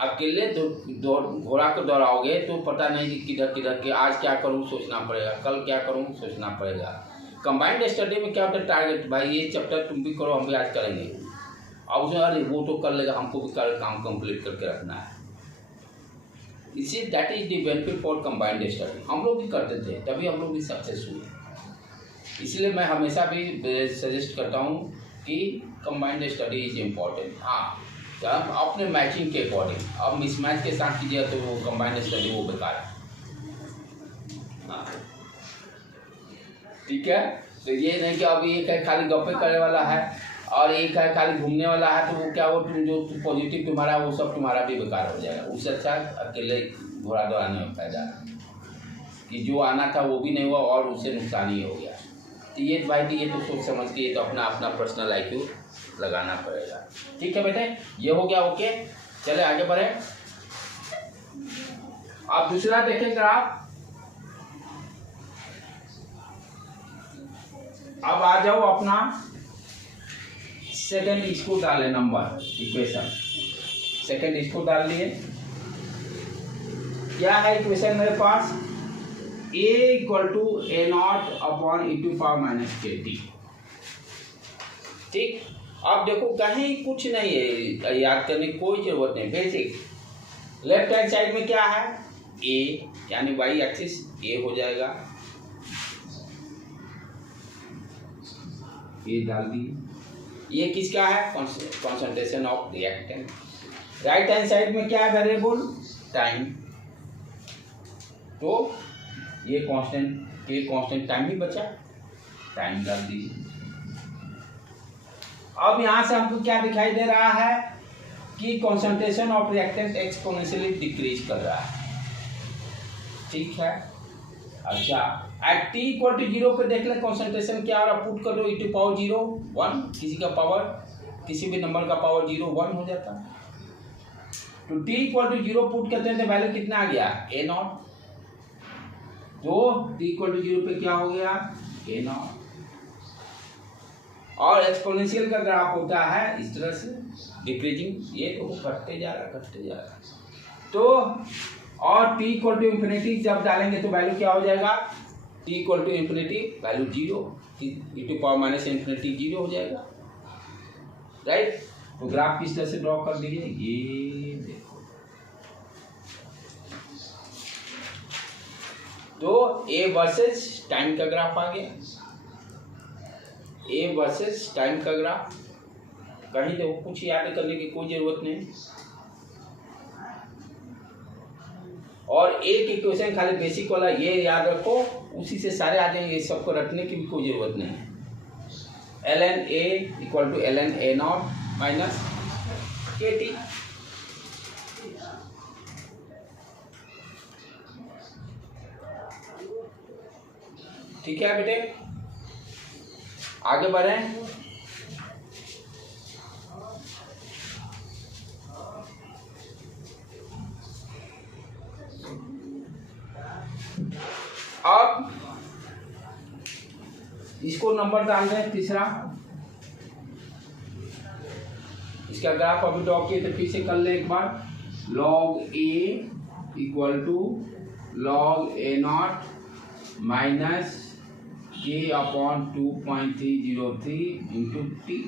अकेले घोड़ा को दौड़ाओगे तो पता नहीं कि किधर किधर के, आज क्या करूँ सोचना पड़ेगा, कल क्या करूँ सोचना पड़ेगा। कंबाइंड स्टडी में क्या होता है, टारगेट भाई ये चैप्टर तुम भी करो, हम भी आज करेंगे, अब उसमें अरे वो तो कर लेगा, हमको भी काम कंप्लीट करके रखना है। इसी that is the benefit for combined study. हम लोग भी करते थे, तभी हम लोग भी सक्सेस हुए। इसलिए मैं हमेशा भी सजेस्ट करता हूँ कि कंबाइंड स्टडी इज इम्पॉर्टेंट। हाँ, जब अपने मैचिंग के अकॉर्डिंग, अब मिसमैच के साथ कीजिए तो वो कंबाइंड स्टडी वो बेकार है। हाँ ठीक है, तो ये नहीं कि अभी एक है खाली गप्पे करने वाला है और एक है खाली घूमने वाला है, तो वो क्या वो तुम जो पॉजिटिव तुम्हारा वो सब तुम्हारा भी बेकार हो जाएगा। उससे अच्छा अकेले घोड़ा दौड़ाने में फायदा है कि जो आना था वो भी नहीं हुआ और उससे नुकसान ही हो गया। तो ये भाई ये तो सोच समझ के, ये तो अपना अपना पर्सनल IQ लगाना पड़ेगा। ठीक है बेटे, ये हो गया ओके। चले आगे बढ़े। आप दूसरा देखें ग्राफ। अब आ जाओ अपना सेकंड, इसको डाले नंबर इक्वेशन, सेकंड इसको डाल लिए। क्या है इक्वेशन मेरे पास, a equal to A0 upon e⁻⁻kt। ठीक, अब देखो कहीं कुछ नहीं है, याद करने की कोई जरूरत नहीं, बेसिक। लेफ्ट हैंड साइड में क्या है, ए, यानी वाई एक्सिस ए हो जाएगा, ये डाल दिए। ये किसका है? Concentration of reactant. Right hand side में क्या है वेरिएबल? टाइम। तो ये कांस्टेंट टाइम ही बचा, टाइम डाल दीजिए। अब यहां से हमको क्या दिखाई दे रहा है कि concentration of reactant exponentially decrease कर रहा है। ठीक है, अच्छा एट टी इक्वल टू 0 पे देख ले कॉन्सेंट्रेशन क्या हो रहा, पुट कर दो e टू पावर 0 1, किसी का पावर, किसी भी नंबर का पावर 0 1 हो जाता है। तो t इक्वल टू 0 पुट करते हैं तो वैल्यू कितना आ गया? a not. तो t इक्वल टू 0 पे क्या हो गया? a not. और एक्सपोनेंशियल का ग्राफ होता है इस तरह से डिक्रीजिंग, ये तो घटते जा रहा। तो और t इक्वल टू इंफिनिटी जब डालेंगे तो वैल्यू क्या हो जाएगा? t equal to infinity value 0, e to power minus infinity 0 हो जाएगा। राइट, तो ग्राफ किस तरह से ड्रॉ कर दीजिए, ये देखो। तो a वर्सेस टाइम का ग्राफ आ गया, a वर्सेस टाइम का ग्राफ। कहीं तो कुछ याद करने की कोई जरूरत नहीं, और एक इक्वेशन खाली बेसिक वाला ये याद रखो, उसी से सारे आ जाएंगे, सबको रटने की भी कोई जरूरत नहीं है। ln a equal to ln a nought minus kt। ठीक है बेटे, आगे बढ़ें। अब इसको नंबर डाल दें तीसरा, इसका ग्राफ अभी ड्रॉ किए तो फिर से कर ले एक बार। log a equal to log a nought minus k upon 2.303 into T.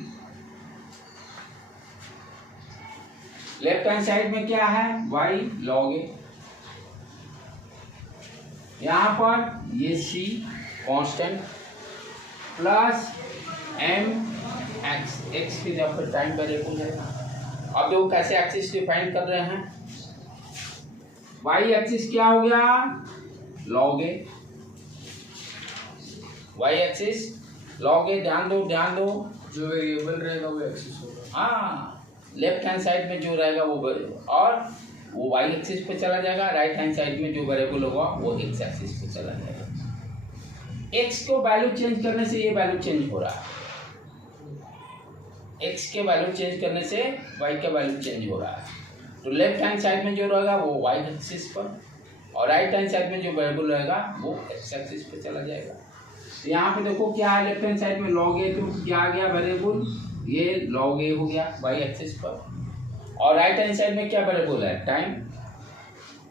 Left hand side में क्या है? y log a। यहाँ पर ये c constant plus m x की जगह पर टाइम वेरिएबल है। अब देखो कैसे एक्सिस डिफाइन कर रहे हैं। y एक्सिस क्या हो गया? log a। y axis log a, ध्यान दो जो वेरिएबल रहेगा वो एक्सिस होगा। हाँ, लेफ्ट हैंड साइड में जो रहेगा वो और वो y एक्सिस पे चला जाएगा, राइट हैंड साइड में जो वेरिएबल होगा वो x एक्सिस पे चला जाएगा। x को वैल्यू चेंज करने से ये वैल्यू चेंज हो रहा है, x के वैल्यू चेंज करने से y का वैल्यू चेंज हो रहा है। तो लेफ्ट हैंड साइड में जो रहेगा वो y एक्सिस पर, और राइट हैंड साइड में जो वेरिएबल रहेगा वो x एक्सिस पे चला जाएगा। तो यहाँ पे देखो क्या है, लेफ्ट हैंड साइड में log a, तो क्या आ गया वेरिएबल? ये log a हो गया y एक्सिस पर, और राइट हैंड साइड में क्या वेरिएबल है? टाइम।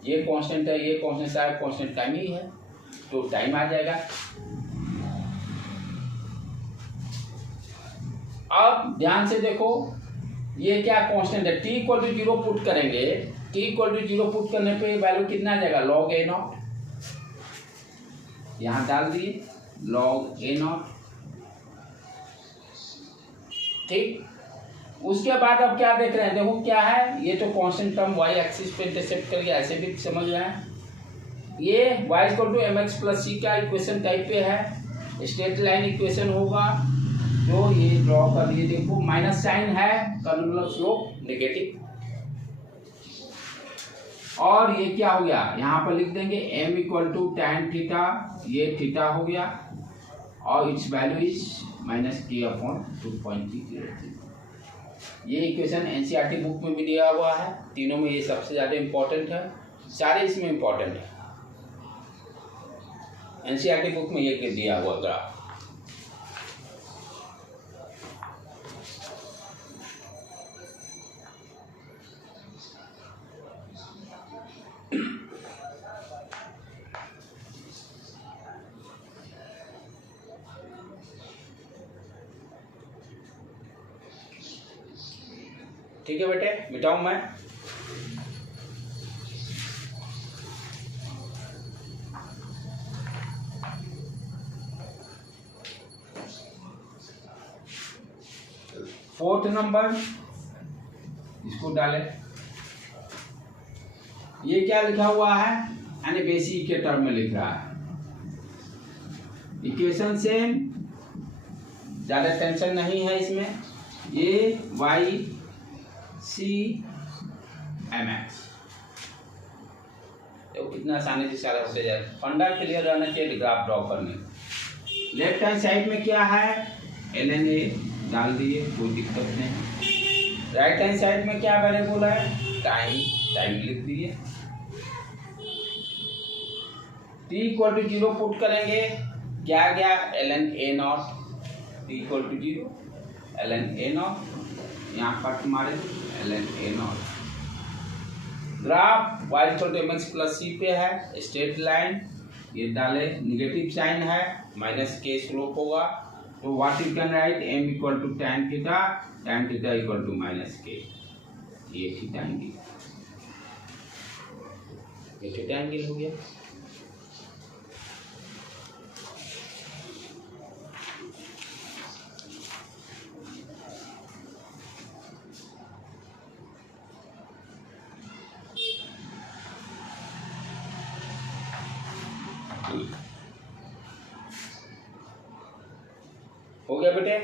ये कांस्टेंट है, ये कांस्टेंट है, कांस्टेंट टाइम ही है, तो टाइम आ जाएगा। अब ध्यान से देखो, ये क्या कांस्टेंट है? t इक्वल टू 0 पुट करेंगे, t इक्वल टू 0 पुट करने पे वैल्यू कितना आ जाएगा? log a not. यहां डाल दिए log a नॉट। ठीक, उसके बाद अब क्या देख रहे हैं? देखो क्या है, ये तो कांस्टेंट टर्म y एक्सिस पे इंटरसेप्ट करके ऐसे भी समझ रहे हैं। ये y equal to mx plus c का इक्वेशन टाइप पे है, स्ट्रेट लाइन इक्वेशन होगा। तो ये ड्रॉ कर लिए, देखो माइनस साइन है, कर्व स्लोप नेगेटिव। और ये क्या हो गया? यहाँ पर लिख देंगे m equal to tan theta, ये थीटा हो गया, और its value is minus k upon 2.303। ये इक्वेशन एनसीईआरटी बुक में भी दिया हुआ है, तीनों में ये सबसे ज़्यादा इम्पोर्टेंट है, सारे इसमें इम्पोर्टेंट है। एनसीईआरटी बुक में ये दिया हुआ ग्राफ। ठीक है बेटे, मिटाऊं मैं? फोर्थ नंबर इसको डालें, ये क्या लिखा हुआ है, यानी बेसिक के टर्म में लिख रहा है। इक्वेशन सेम, ज्यादा टेंशन नहीं है इसमें। ये वाई सी एम एक्स, तो कितना आसानी से सारा होते जाए। फंडा क्लियर रहना चाहिए ग्राफ ड्रॉ करने। लेफ्ट हैंड साइड में क्या है, एल एन ए डाल दिए, कोई दिक्कत नहीं। राइट हैंड साइड में क्या वेरिएबल है, टाइम, टाइम लिख दिए। t इक्वल टू 0 पुट करेंगे, क्या आ गया, l N A naught, t equal to 0 l N A naught, यहाँ कट मारे l N A naught. Graph y equal to m x plus c पे है, स्ट्रेट लाइन, ये डाले, निगेटिव साइन है, माइनस के स्लोप होगा, तो what you can write, m equal to tan theta equal to minus k, ये theta angle, ये थीटा एंगल हो गया। हो गया बेटे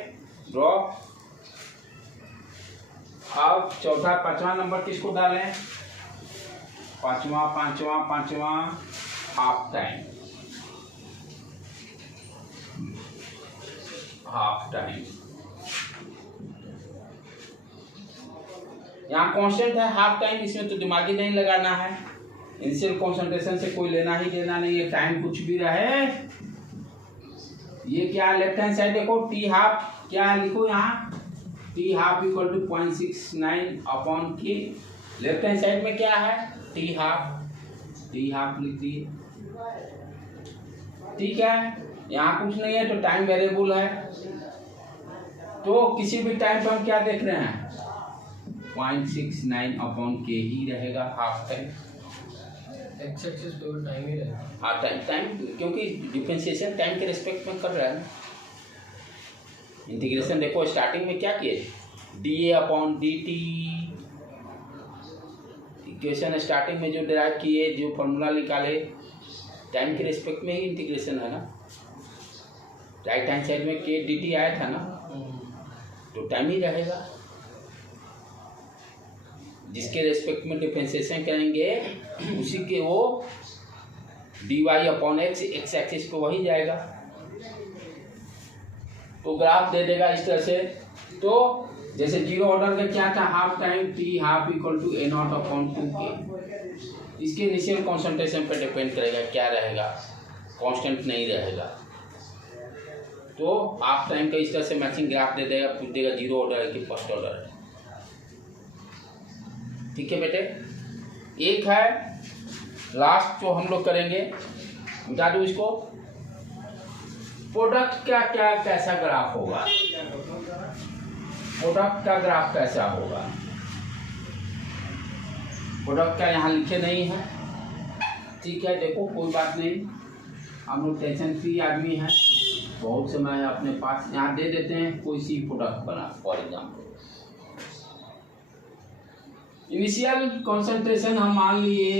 ड्रॉ। अब चौथा पांचवा नंबर किसको डालें, पांचवा हाफ टाइम, यहाँ कांस्टेंट है हाफ टाइम, इसमें तो दिमागी नहीं लगाना है, इनिशियल कंसंट्रेशन से कोई लेना ही देना नहीं है, टाइम कुछ भी रहे। ये क्या लेफ्ट हैंड साइड देखो, टी हाफ क्या है, लिखो यहाँ T half equal to 0.69 upon K. Left hand side में क्या है, टी हाफ लिख दिए, ठीक है। यहाँ कुछ नहीं है तो टाइम वेरिएबल है, तो किसी भी टाइम पर हम क्या देख रहे हैं, 0.69 अपॉन के ही रहेगा हाफ टाइम। एक्स एक्सिस पे टाइम ही रहेगा। हाँ टाइम, क्योंकि डिफरेंशिएशन टाइम के रिस्पेक्ट में कर रहा है ना। इंटीग्रेशन देखो स्टार्टिंग में क्या किए, D A upon D T, equation starting में जो डिराइव किए, जो फॉर्मूला निकाले, टाइम के रिस्पेक्ट में ही इंटीग्रेशन है ना। राइट हैंड साइड में के डी टी आया था ना, तो टाइम ही रहेगा। जिसके रेस्पेक्ट में डिफरेंशिएशन करेंगे उसी के वो D Y upon X, X axis को वही जाएगा, तो ग्राफ दे देगा इस तरह से। तो जैसे जीरो ऑर्डर का क्या था, half time T half equal to A not upon 2k, इसके इनिशियल कॉन्सेंट्रेशन पर डिपेंड करेगा क्या रहेगा, कांस्टेंट नहीं रहेगा। तो हाफ टाइम का इस तरह से मैचिंग ग्राफ दे देगा, पूछ देगा जीरो ऑर्डर है कि फर्स्ट ऑर्डर है, ठीक है बेटे। एक है लास्ट जो हम लोग करेंगे, बता दूं इसको, प्रोडक्ट का क्या कैसा ग्राफ होगा, प्रोडक्ट का ग्राफ कैसा होगा। प्रोडक्ट का यहाँ लिखे नहीं है, ठीक है। देखो कोई बात नहीं, हम लोग टेंशन फ्री आदमी हैं, बहुत समय है अपने पास, यहाँ दे देते हैं कोई सी प्रोडक्ट बना। फॉर एग्जाम्पल इनिशियल कंसंट्रेशन हम मान लिए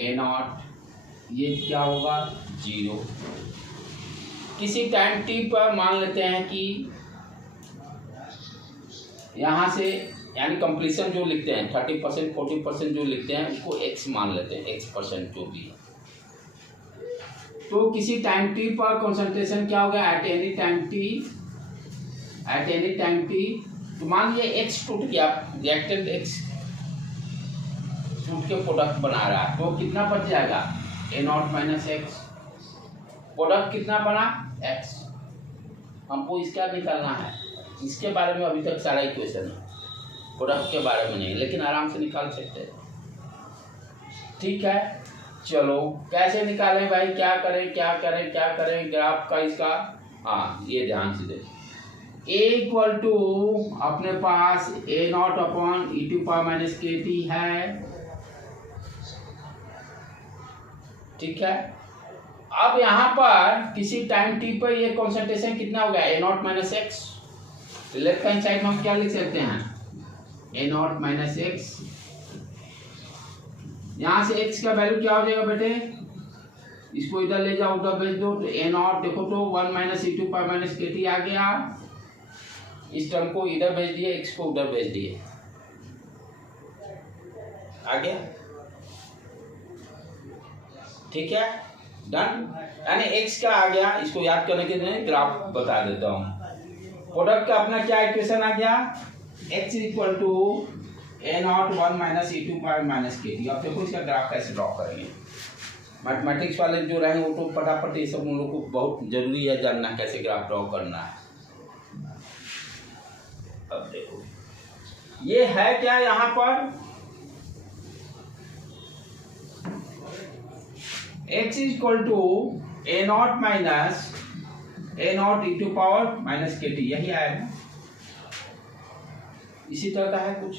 ए नॉट, ये क्या होगा 0। किसी टाइम टी पर मान लेते हैं कि यहाँ से, यानी कंप्लीशन जो लिखते हैं 30% 40% जो लिखते हैं उसको x मान लेते हैं, x% जो भी है। तो किसी टाइम टी पर कंसंट्रेशन क्या होगा, एट एनी टाइम टी, तो मान लिया x टूट गया, रिएक्टेंट x टूट के प्रोडक्ट बना रहा है, तो कितना बच जाएगा A not minus x, product कितना बना x। हमको इसका निकालना है, इसके बारे में अभी तक सारा इक्वेशन है, प्रोडक्ट के बारे में नहीं, लेकिन आराम से निकाल सकते हैं, ठीक है। चलो कैसे निकालें भाई, क्या करें ग्राफ का इसका, हाँ ये ध्यान से देखिए, a इक्वल टू अपने पास a not upon E to power minus के टी है, ठीक है। अब यहाँ पर किसी टाइम टी पर ये कॉन्सेंट्रेशन कितना हो गया, ए नॉट माइनस एक्स, तो लेफ्ट हैंड साइड में हम क्या लिख सकते हैं, ए नॉट माइनस एक्स। यहाँ से एक्स का वैल्यू क्या हो जाएगा बेटे, इसको इधर ले जाओ, उधर भेज दो, तो ए नॉट देखो तो 1 minus E to power minus के टी आ गया। इस टर्म को इधर भेज दिए, एक्स को उधर भेज दिए, आ गया। ठीक है, डन। यानी एक्स का आ गया, इसको याद करने के लिए ग्राफ बता देता हूँ। प्रोडक्ट का अपना क्या इक्वेशन आ गया, x equal to A nought 1 minus E to power minus के टी। अब देखो इसका ग्राफ कैसे ड्रॉ करेंगे। मैथमेटिक्स वाले जो रहे वो तो फटाफट ये सब उन लोग को बहुत जरूरी है जानना कैसे ग्राफ ड्रॉ करना है। अब देखो ये है क्या, यहाँ पर x equal to A not minus A not E to power minus के टी, यही आएगा। इसी तरह का है कुछ,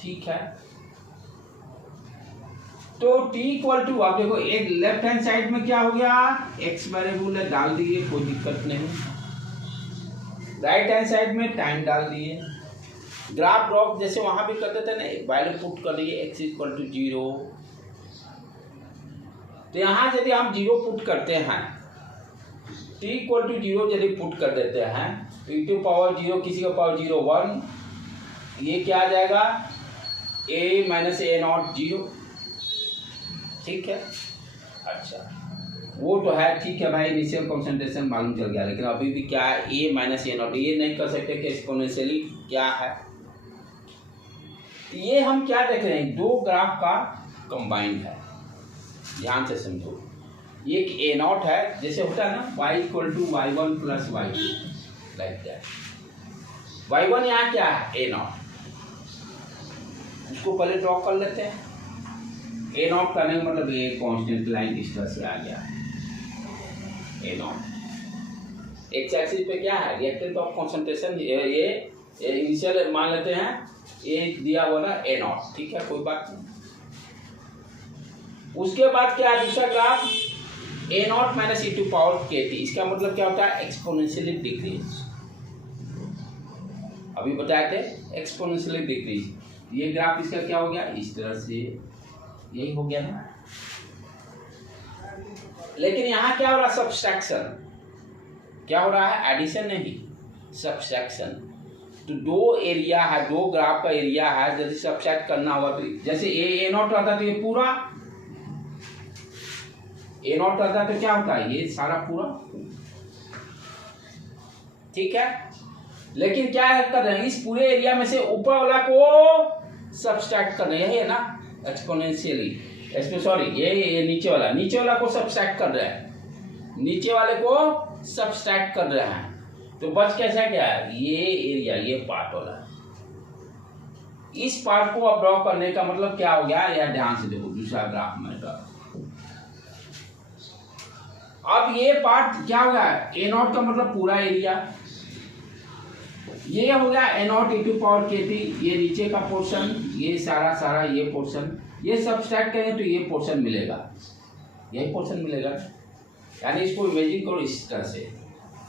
ठीक है। तो t इक्वल टू, आप देखो एक लेफ्ट हैंड साइड में क्या हो गया, x वेरिएबल है डाल दिए, कोई दिक्कत नहीं। राइट हैंड साइड में टाइम डाल दिए। ग्राफ ड्रॉ जैसे वहां भी करते थे ना, वैल्यू पुट कर लिए x इक्वल टू 0। तो यहाँ यदि हम 0 पुट करते हैं, t इक्वल टू 0 यदि पुट कर देते हैं, तो e टू पावर 0 किसी का पावर 0 1, ये क्या आ जाएगा a माइनस ए नॉट 0। ठीक है, अच्छा वो तो है, ठीक है भाई, इनिशियल कंसंट्रेशन मालूम चल गया, लेकिन अभी भी क्या है a माइनस ए नॉट, ये नहीं कर सकते कि एक्सपोनेंशियली क्या है। ये हम क्या देख रहे हैं, दो ग्राफ का कंबाइंड है, ध्यान से समझो। ये एक ए नॉट है, जैसे होता है ना y equal to Y one plus Y two, like that. Y one यहाँ क्या है, ए नॉट, उसको पहले ड्रॉ कर लेते हैं। ए नॉट करने का मतलब ये कांस्टेंट लाइन इस तरह से आ गया, ए नॉट। एक्स एक्सिस पे क्या है, रिएक्टेंट ऑफ कंसंट्रेशन, ये इनिशियल मान लेते हैं, ये दिया हुआ ना ए नॉट, ठीक है, कोई बात नहीं। उसके बाद क्या है दूसरा graph, A not minus E to power K T, इसका मतलब क्या होता है, एक्सपोनेंशियली डिक्रीज। अभी बताए थे एक्सपोनेंशियली डिक्रीज। ये ग्राफ इसका क्या हो गया, इस तरह से, यही हो गया ना। लेकिन यहाँ क्या हो रहा है, सब्सट्रैक्शन। क्या हो रहा है, एडिशन नहीं, सब्सट्रैक्शन। तो दो एरिया है, दो ग्राफ का एरिया है, यदि सब्सट्रैक्ट करना हुआ तो जैसे ए नॉट रहता तो ये पूरा ए नॉट रहता तो क्या होता है, ये सारा पूरा, ठीक है। लेकिन क्या है कर रहे हैं, इस पूरे एरिया में से ऊपर वाला को सब्सट्रैक्ट कर रहे हैं, यही है ना एक्सपोनेंशियली, इसमें सॉरी ये नीचे वाला को सब्सट्रैक्ट कर रहे हैं, नीचे वाले को सब्सट्रैक्ट कर रहे हैं। तो बच कैसा क्या है, ये एरिया, ये पार्ट वाला, इस पार्ट को अब ड्रॉ करने का मतलब क्या हो गया, या ध्यान से देखो दूसरा ग्राफ में ड्रॉ। अब ये पार्ट क्या हो गया, ए नॉट का मतलब पूरा एरिया, ये हो गया ए not E to power K T, ये नीचे का पोर्शन, ये सारा ये पोर्शन, ये सब्सट्रैक्ट करें तो ये पोर्शन मिलेगा, यही पोर्शन मिलेगा। यानी इसको इमेजिन करो इस तरह से,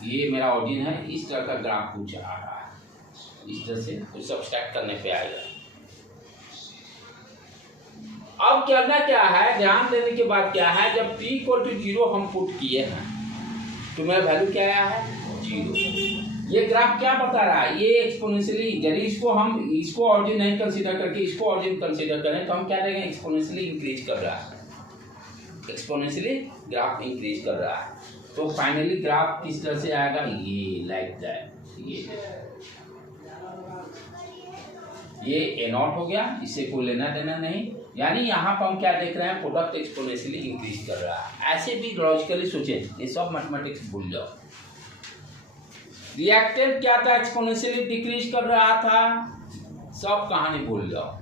ये मेरा ऑरिजिन है, इस तरह का ग्राफ कुछ आ रहा है, इस तरह से कुछ सब्सट्रैक्ट करने पे आएगा। अब करना क्या है, ध्यान देने के बाद क्या है, जब t इक्वल टू 0 हम पुट किए हैं तो मेरा वैल्यू क्या आया है, 0। ये ग्राफ क्या बता रहा है, ये एक्सपोनेंशियली, यदि इसको ऑरिजिन नहीं कंसीडर करके इसको ऑरिजिन कंसीडर करें तो हम क्या देखेंगे, एक्सपोनेंशियली इंक्रीज कर रहा है, एक्सपोनेंशियली ग्राफ इंक्रीज कर रहा है। तो फाइनली ग्राफ किस तरह से आएगा, ये लाइक दैट, ये ए नॉट हो गया, इससे कोई लेना देना नहीं। यानी यहाँ पर हम क्या देख रहे हैं, प्रोडक्ट एक्सपोनेंशियली इंक्रीज कर रहा है। ऐसे भी लॉजिकली सोचें, ये सब मैथमेटिक्स भूल जाओ। रिएक्टेंट क्या था, एक्सपोनेंशियली डिक्रीज कर रहा था, सब कहानी भूल जाओ।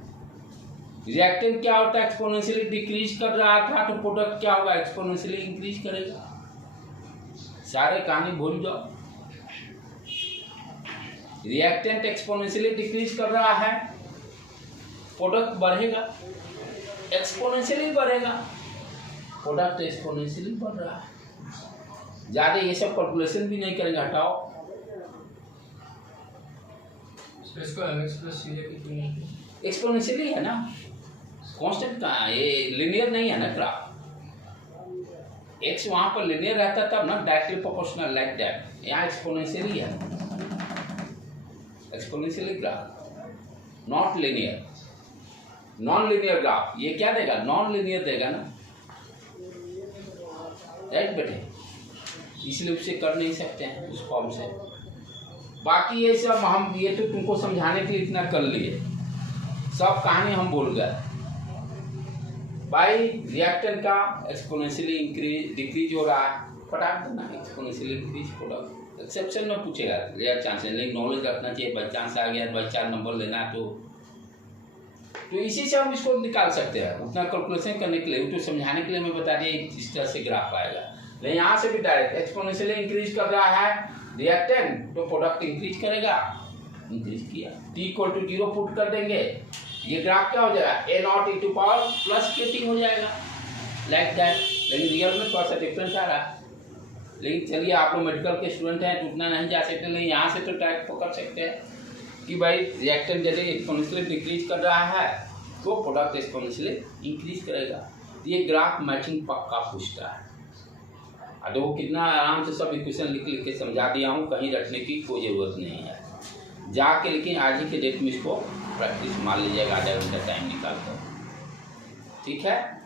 रिएक्टेंट क्या होता है, एक्सपोनेंशियली डिक्रीज कर रहा था, तो प्रोडक्ट क्या होगा, एक्सपोनेंशियली इंक्रीज करेगा। सारे कहानी भूल जाओ। रिएक्टेंट एक्सपोनेंशियली डिक्रीज कर रहा है, प्रोडक्ट बढ़ेगा, एक्सपोनेंशियली बढ़ेगा, प्रोडक्ट एक्सपोनेंशियली बढ़ रहा है। ज़्यादा ये सब कैलकुलेशन भी नहीं करेंगे, हटाओ। इसको mx प्लस सी लेके क्यों नहीं? एक्सपोनेंशियली है ना, कांस्टेंट कहाँ है, ये लिनियर नहीं है ना ग्राफ। एक्स वहां पर लिनियर रहता तब ना, डायरेक्टली प्रोपोर्शनल लाइक दैट। यहाँ एक्सपोनेंशियली है, exponentially graph, not linear. Non linear graph ये क्या देगा, नॉन लिनियर देगा ना, राइट बेटे, इसलिए उससे कर नहीं सकते हैं उस फॉर्म से। बाकी ये सब हम ये तो तुमको समझाने के लिए इतना कर लिए, सब कहानी हम भूल गए भाई। रिएक्टेंट का एक्सपोनेंशियली इंक्रीज डिक्रीज हो रहा है, फटाक देना एक्सपोनेंशियली इंक्रीज प्रोडक्ट। एक्सेप्शन में पूछेगा, रेयर चांस है, लेकिन नॉलेज रखना चाहिए। बाई चांस आ गया, बाई 4 नंबर लेना है तो इसी से हम इसको निकाल सकते हैं। उतना कैलकुलेशन करने के लिए, तो समझाने के लिए मैं बता दिया इस तरह से ग्राफ आएगा। लेकिन यहाँ से भी डायरेक्ट एक्सपोनेंशियली इंक्रीज कर रहा है रिएक्टेंट, तो प्रोडक्ट इंक्रीज करेगा, इंक्रीज किया। t=0 पुट कर देंगे, ये ग्राफ क्या हो जाएगा, a0 e⁻+ हो जाएगा, लाइक दैट। लेकिन रियल में थोड़ा सा डिफरेंस आ रहा है। लेकिन चलिए, आप लोग मेडिकल के स्टूडेंट हैं तो उतना नहीं जा सकते, लेकिन यहाँ से तो ट्रैक पकड़ सकते हैं कि भाई रिएक्टेंट यदि एक्सपोनेंशियली डिक्रीज कर रहा है तो प्रोडक्ट एक्सपोनेंशियली इंक्रीज करेगा। तो ये ग्राफ मैचिंग पक्का पूछता है। अब वो कितना आराम से सब इक्वेशन लिख लिख के समझा दिया हूँ, कहीं रखने की कोई ज़रूरत नहीं है जाके। लेकिन आज ही के डेट में इसको प्रैक्टिस मान लीजिएगा, आधा घंटा टाइम निकाल कर, ठीक है।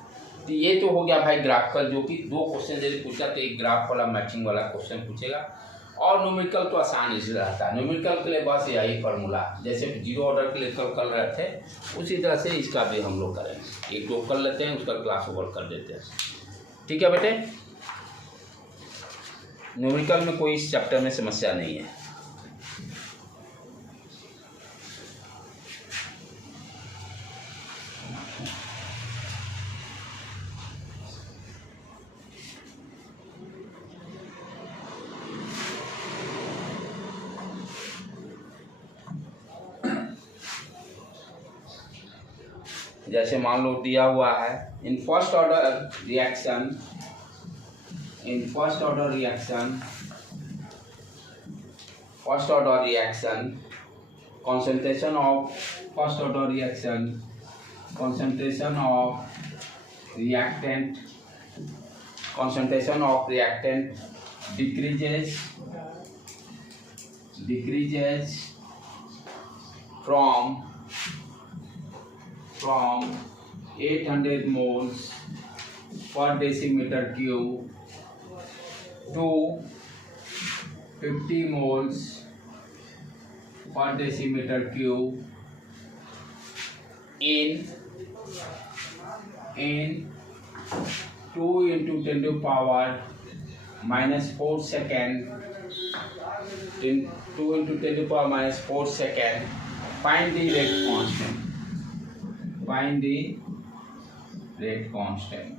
तो ये तो हो गया भाई ग्राफ का, जो कि 2 क्वेश्चन यदि पूछा तो एक ग्राफ वाला मैचिंग वाला क्वेश्चन पूछेगा। और न्यूमेरिकल तो आसान इसलिए रहता है, न्यूमेरिकल के लिए बस यही फार्मूला, जैसे 0 ऑर्डर के लिए कल कर रहे थे उसी तरह से इसका भी हम लोग करेंगे। 1-2 कर लेते हैं, उसका क्लास ओवर कर देते हैं, ठीक है बेटे। न्यूमेरिकल में कोई इस चैप्टर में समस्या नहीं है। जैसे मान लो दिया हुआ है in first order reaction concentration of reactant decreases from 800 moles per decimeter cube to 50 moles per decimeter cube in 2 into 10 to power minus 4 second, 2 into 10 to power minus 4 second. Find the rate constant. Find the rate constant.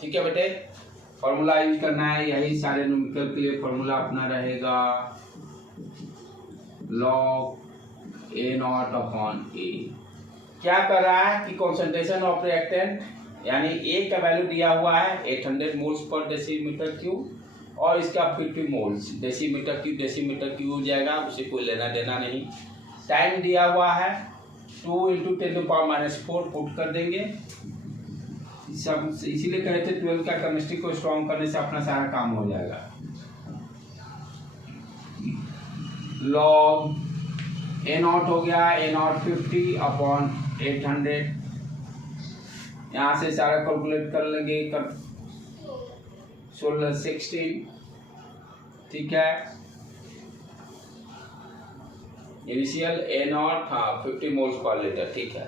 ठीक है बेटे, formula use करना है, यही सारे numerical के लिए formula अपना रहेगा, log A0/A। क्या कर रहा है कि कंसंट्रेशन ऑफ रिएक्टेंट, यानी A का वैल्यू दिया हुआ है 800 मोल्स पर डेसीमीटर क्यूब और इसका 50 मोल्स डेसीमीटर क्यूब हो जाएगा, उसे कोई लेना देना नहीं। टाइम दिया हुआ है 2 × 10⁻⁻⁴ पुट कर देंगे। सब इसीलिए कह रहे थे 12 का केमिस्ट्री को स्ट्रॉन्ग करने से अपना सारा काम हो जाएगा। लॉग A0 हो गया, A0 50/800। यहाँ से सारा कैलकुलेट कर लेंगे, 16 ठीक है। Initial A0 50 moles per litre, ठीक है।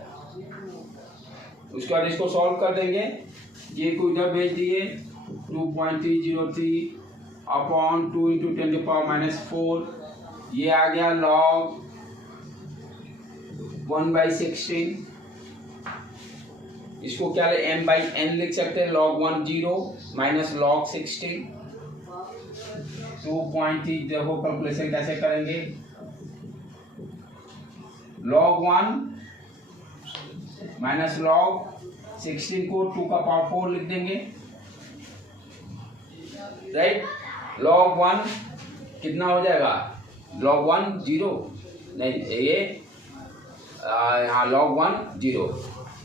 उसके बाद इसको सॉल्व कर देंगे, ये को इधर भेज दिए 2.303/2 × 10⁻⁴, ये आ गया log 1/16। इसको क्या ले m/n लिख सकते हैं, log 10 माइनस log 16। 2.3 देखो कैलकुलेशन कैसे करेंगे, log 1 माइनस log 16 को 2 का पावर 4 लिख देंगे, राइट। log 1 कितना हो जाएगा, log 1 0 नहीं, ये हाँ log 1 0,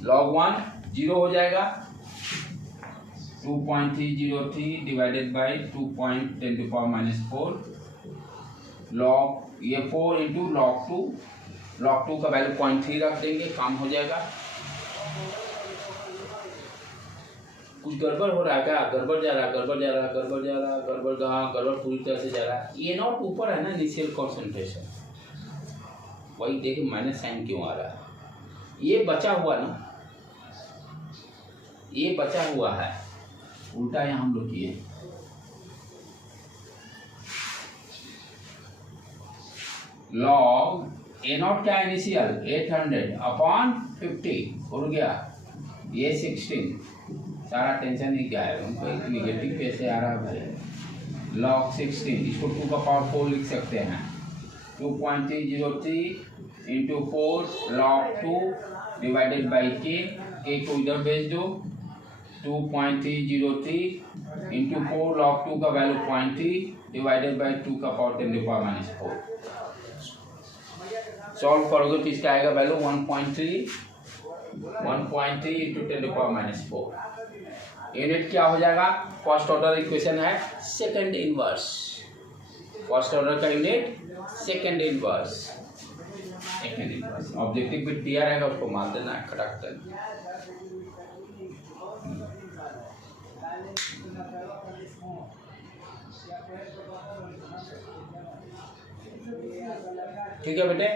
log 1 0 हो जाएगा। 2.303 डिवाइडेड बाई 2.10⁻⁴, log ये 4 इंटू log 2 का वैल्यू 0.3 रख देंगे, काम हो जाएगा। कुछ गड़बड़ हो रहा है क्या, गड़बड़ जा रहा है, गड़बड़ जा रहा है, गड़बड़ जा रहा है, गड़बड़ पूरी तरह से जा रहा है। ये नॉट ऊपर है ना इनिशियल कॉन्सेंट्रेशन, वही देखिए माइनस साइन क्यों आ रहा है। ये बचा हुआ ना, ये बचा हुआ है, उल्टा यहाँ हम लोग किए। लॉग ए नॉट क्या इनिशियल 800 अपॉन 50 उड़ गया, ये 16, सारा टेंशन ही क्या है, उनको एक निगेटिव कैसे आ रहा है भाई। लॉग 16 इसको 2 का पावर 4 लिख सकते हैं, 2.303 इंटू 4 log 2 डिवाइडेड बाई के को इधर भेज दो, 2.303 इंटू 4 log 2 का वैल्यू 0.3 डिवाइडेड बाई 2 का पावर 10⁻⁴। सॉल्व करोगे तो इसका आएगा वैल्यू 1.3 इंटू 10⁻⁴। यूनिट क्या हो जाएगा, फर्स्ट ऑर्डर इक्वेशन है सेकंड इनवर्स, फर्स्ट ऑर्डर का unit second inverse, second inverse. Objective bit दिया रहेगा उसको मार देना है खटक कर। ठीक है बेटे,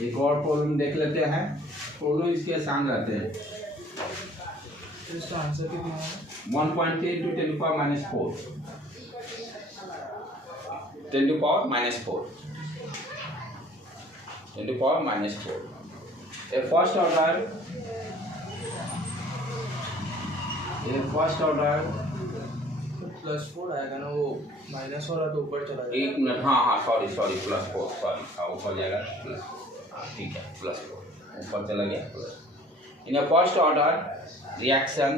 एक और प्रॉब्लम देख लेते हैं। प्रॉब्लम इसके आसान रहते हैं। इसका आंसर कितना है? 1.3 इंटू 10⁻⁴, 10⁻⁴, 10⁻⁴। ए फर्स्ट ऑर्डर +4 आएगा ना, वो माइनस हो रहा तो ऊपर चला जाएगा। एक मिनट, हाँ सॉरी +4, सॉरी ऊपर जाएगा प्लस, ठीक है +4 ऊपर चला गया plus. In a first order reaction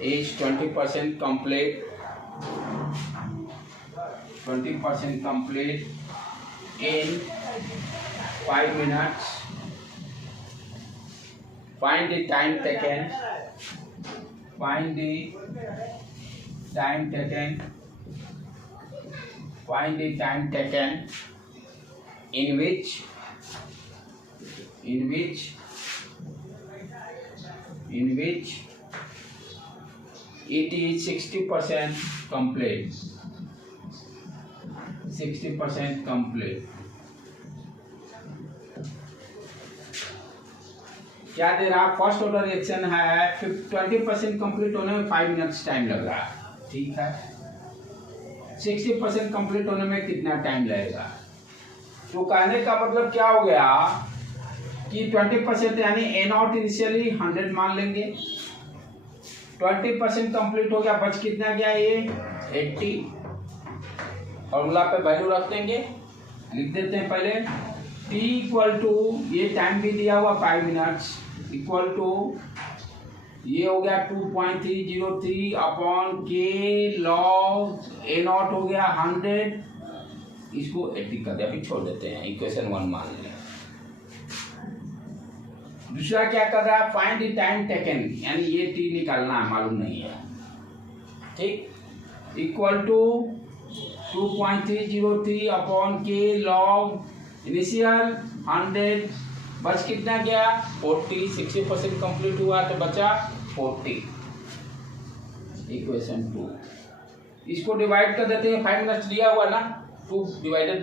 is 20% complete, 20% complete in 5 minutes. Find the time taken. Find the time taken. Find the time taken in which it is 60% complete. 60% complete. क्या दे रहा, first order reaction है, 20% complete होने में 5 minutes time लग रहा है, ठीक है। 60% कंप्लीट होने में कितना टाइम लगेगा। तो कहने का मतलब क्या हो गया कि 20% यानी ए नॉट इनिशियली 100 मान लेंगे, 20% कंप्लीट हो गया, बच कितना गया ये 80, फॉर्मूला पे वैल्यू रख देंगे, लिख देते हैं पहले t इक्वल टू, ये टाइम भी दिया हुआ 5 मिनट्स, इक्वल टू ये हो गया 2.303 अपॉन के लॉग ए नॉट हो गया 100, इसको 80 कर दिया, फिर छोड़ देते हैं, इक्वेशन 1 मान लिया। दूसरा क्या कर रहा है, फाइंड द टाइम टेकन, यानी ये t निकालना है, मालूम नहीं है, ठीक, इक्वल टू 2.303 अपॉन के लॉग इनिशियल 100, बच कितना गया 40, 60% कंप्लीट हुआ तो बचा 40, इक्वेशन 2। इसको डिवाइड कर देते हैं, 5 मिनट्स दिया हुआ ना, 2 डिवाइडेड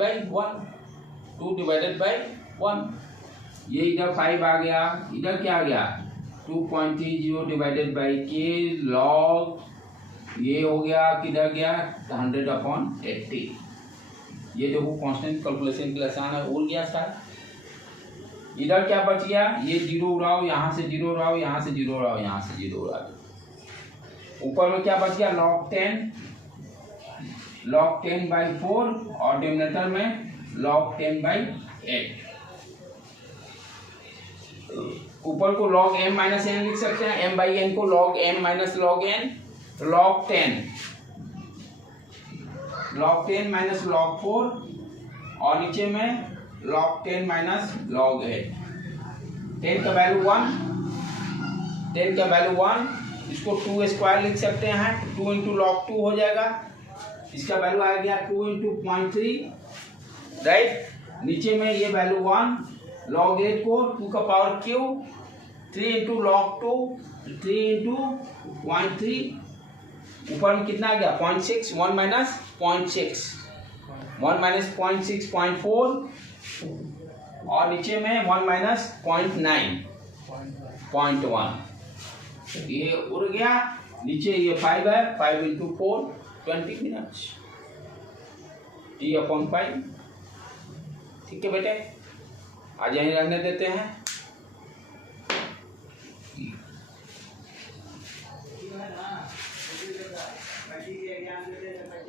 बाई 1, ये इधर 5 आ गया, इधर क्या आ गया 2.30 डिवाइडेड बाई के लॉग, ये हो गया किधर गया 100/80। ये देखो कांस्टेंट कैलकुलेशन के लिए आसान है, उड़ गया सर। इधर क्या बच गया, ये 0 उड़ाओ, यहाँ से 0 उड़ाओ, यहाँ से 0 उड़ाओ, यहाँ से 0 उड़ाओ। ऊपर में क्या बच गया log 10/4 और डिनोमिनेटर में log 10/4। 8। ऊपर को log m माइनस n लिख सकते हैं, m बाई n को log m minus log n, log 10 minus log 4 और नीचे में log 10 माइनस log 8। 10 का वैल्यू 1, 10 का वैल्यू 1, इसको 2 स्क्वायर लिख सकते हैं, 2 इंटू log 2 हो जाएगा, इसका वैल्यू आ गया 2 इंटू 0.3, राइट। नीचे में ये वैल्यू 1, log 8 को 2 का power cube, 3 into log 2, 3 into 0.3, ऊपर में कितना आ गया 0.6, 1 माइनस 0.6, 1 माइनस 0.6 0.4 और नीचे में 1 माइनस 0.9 0.1, ये उड़ गया। नीचे ये 5 है, 5 इंटू 4 20 मिनट्स, t/5। ठीक है बेटे, आज यहीं रहने देते हैं।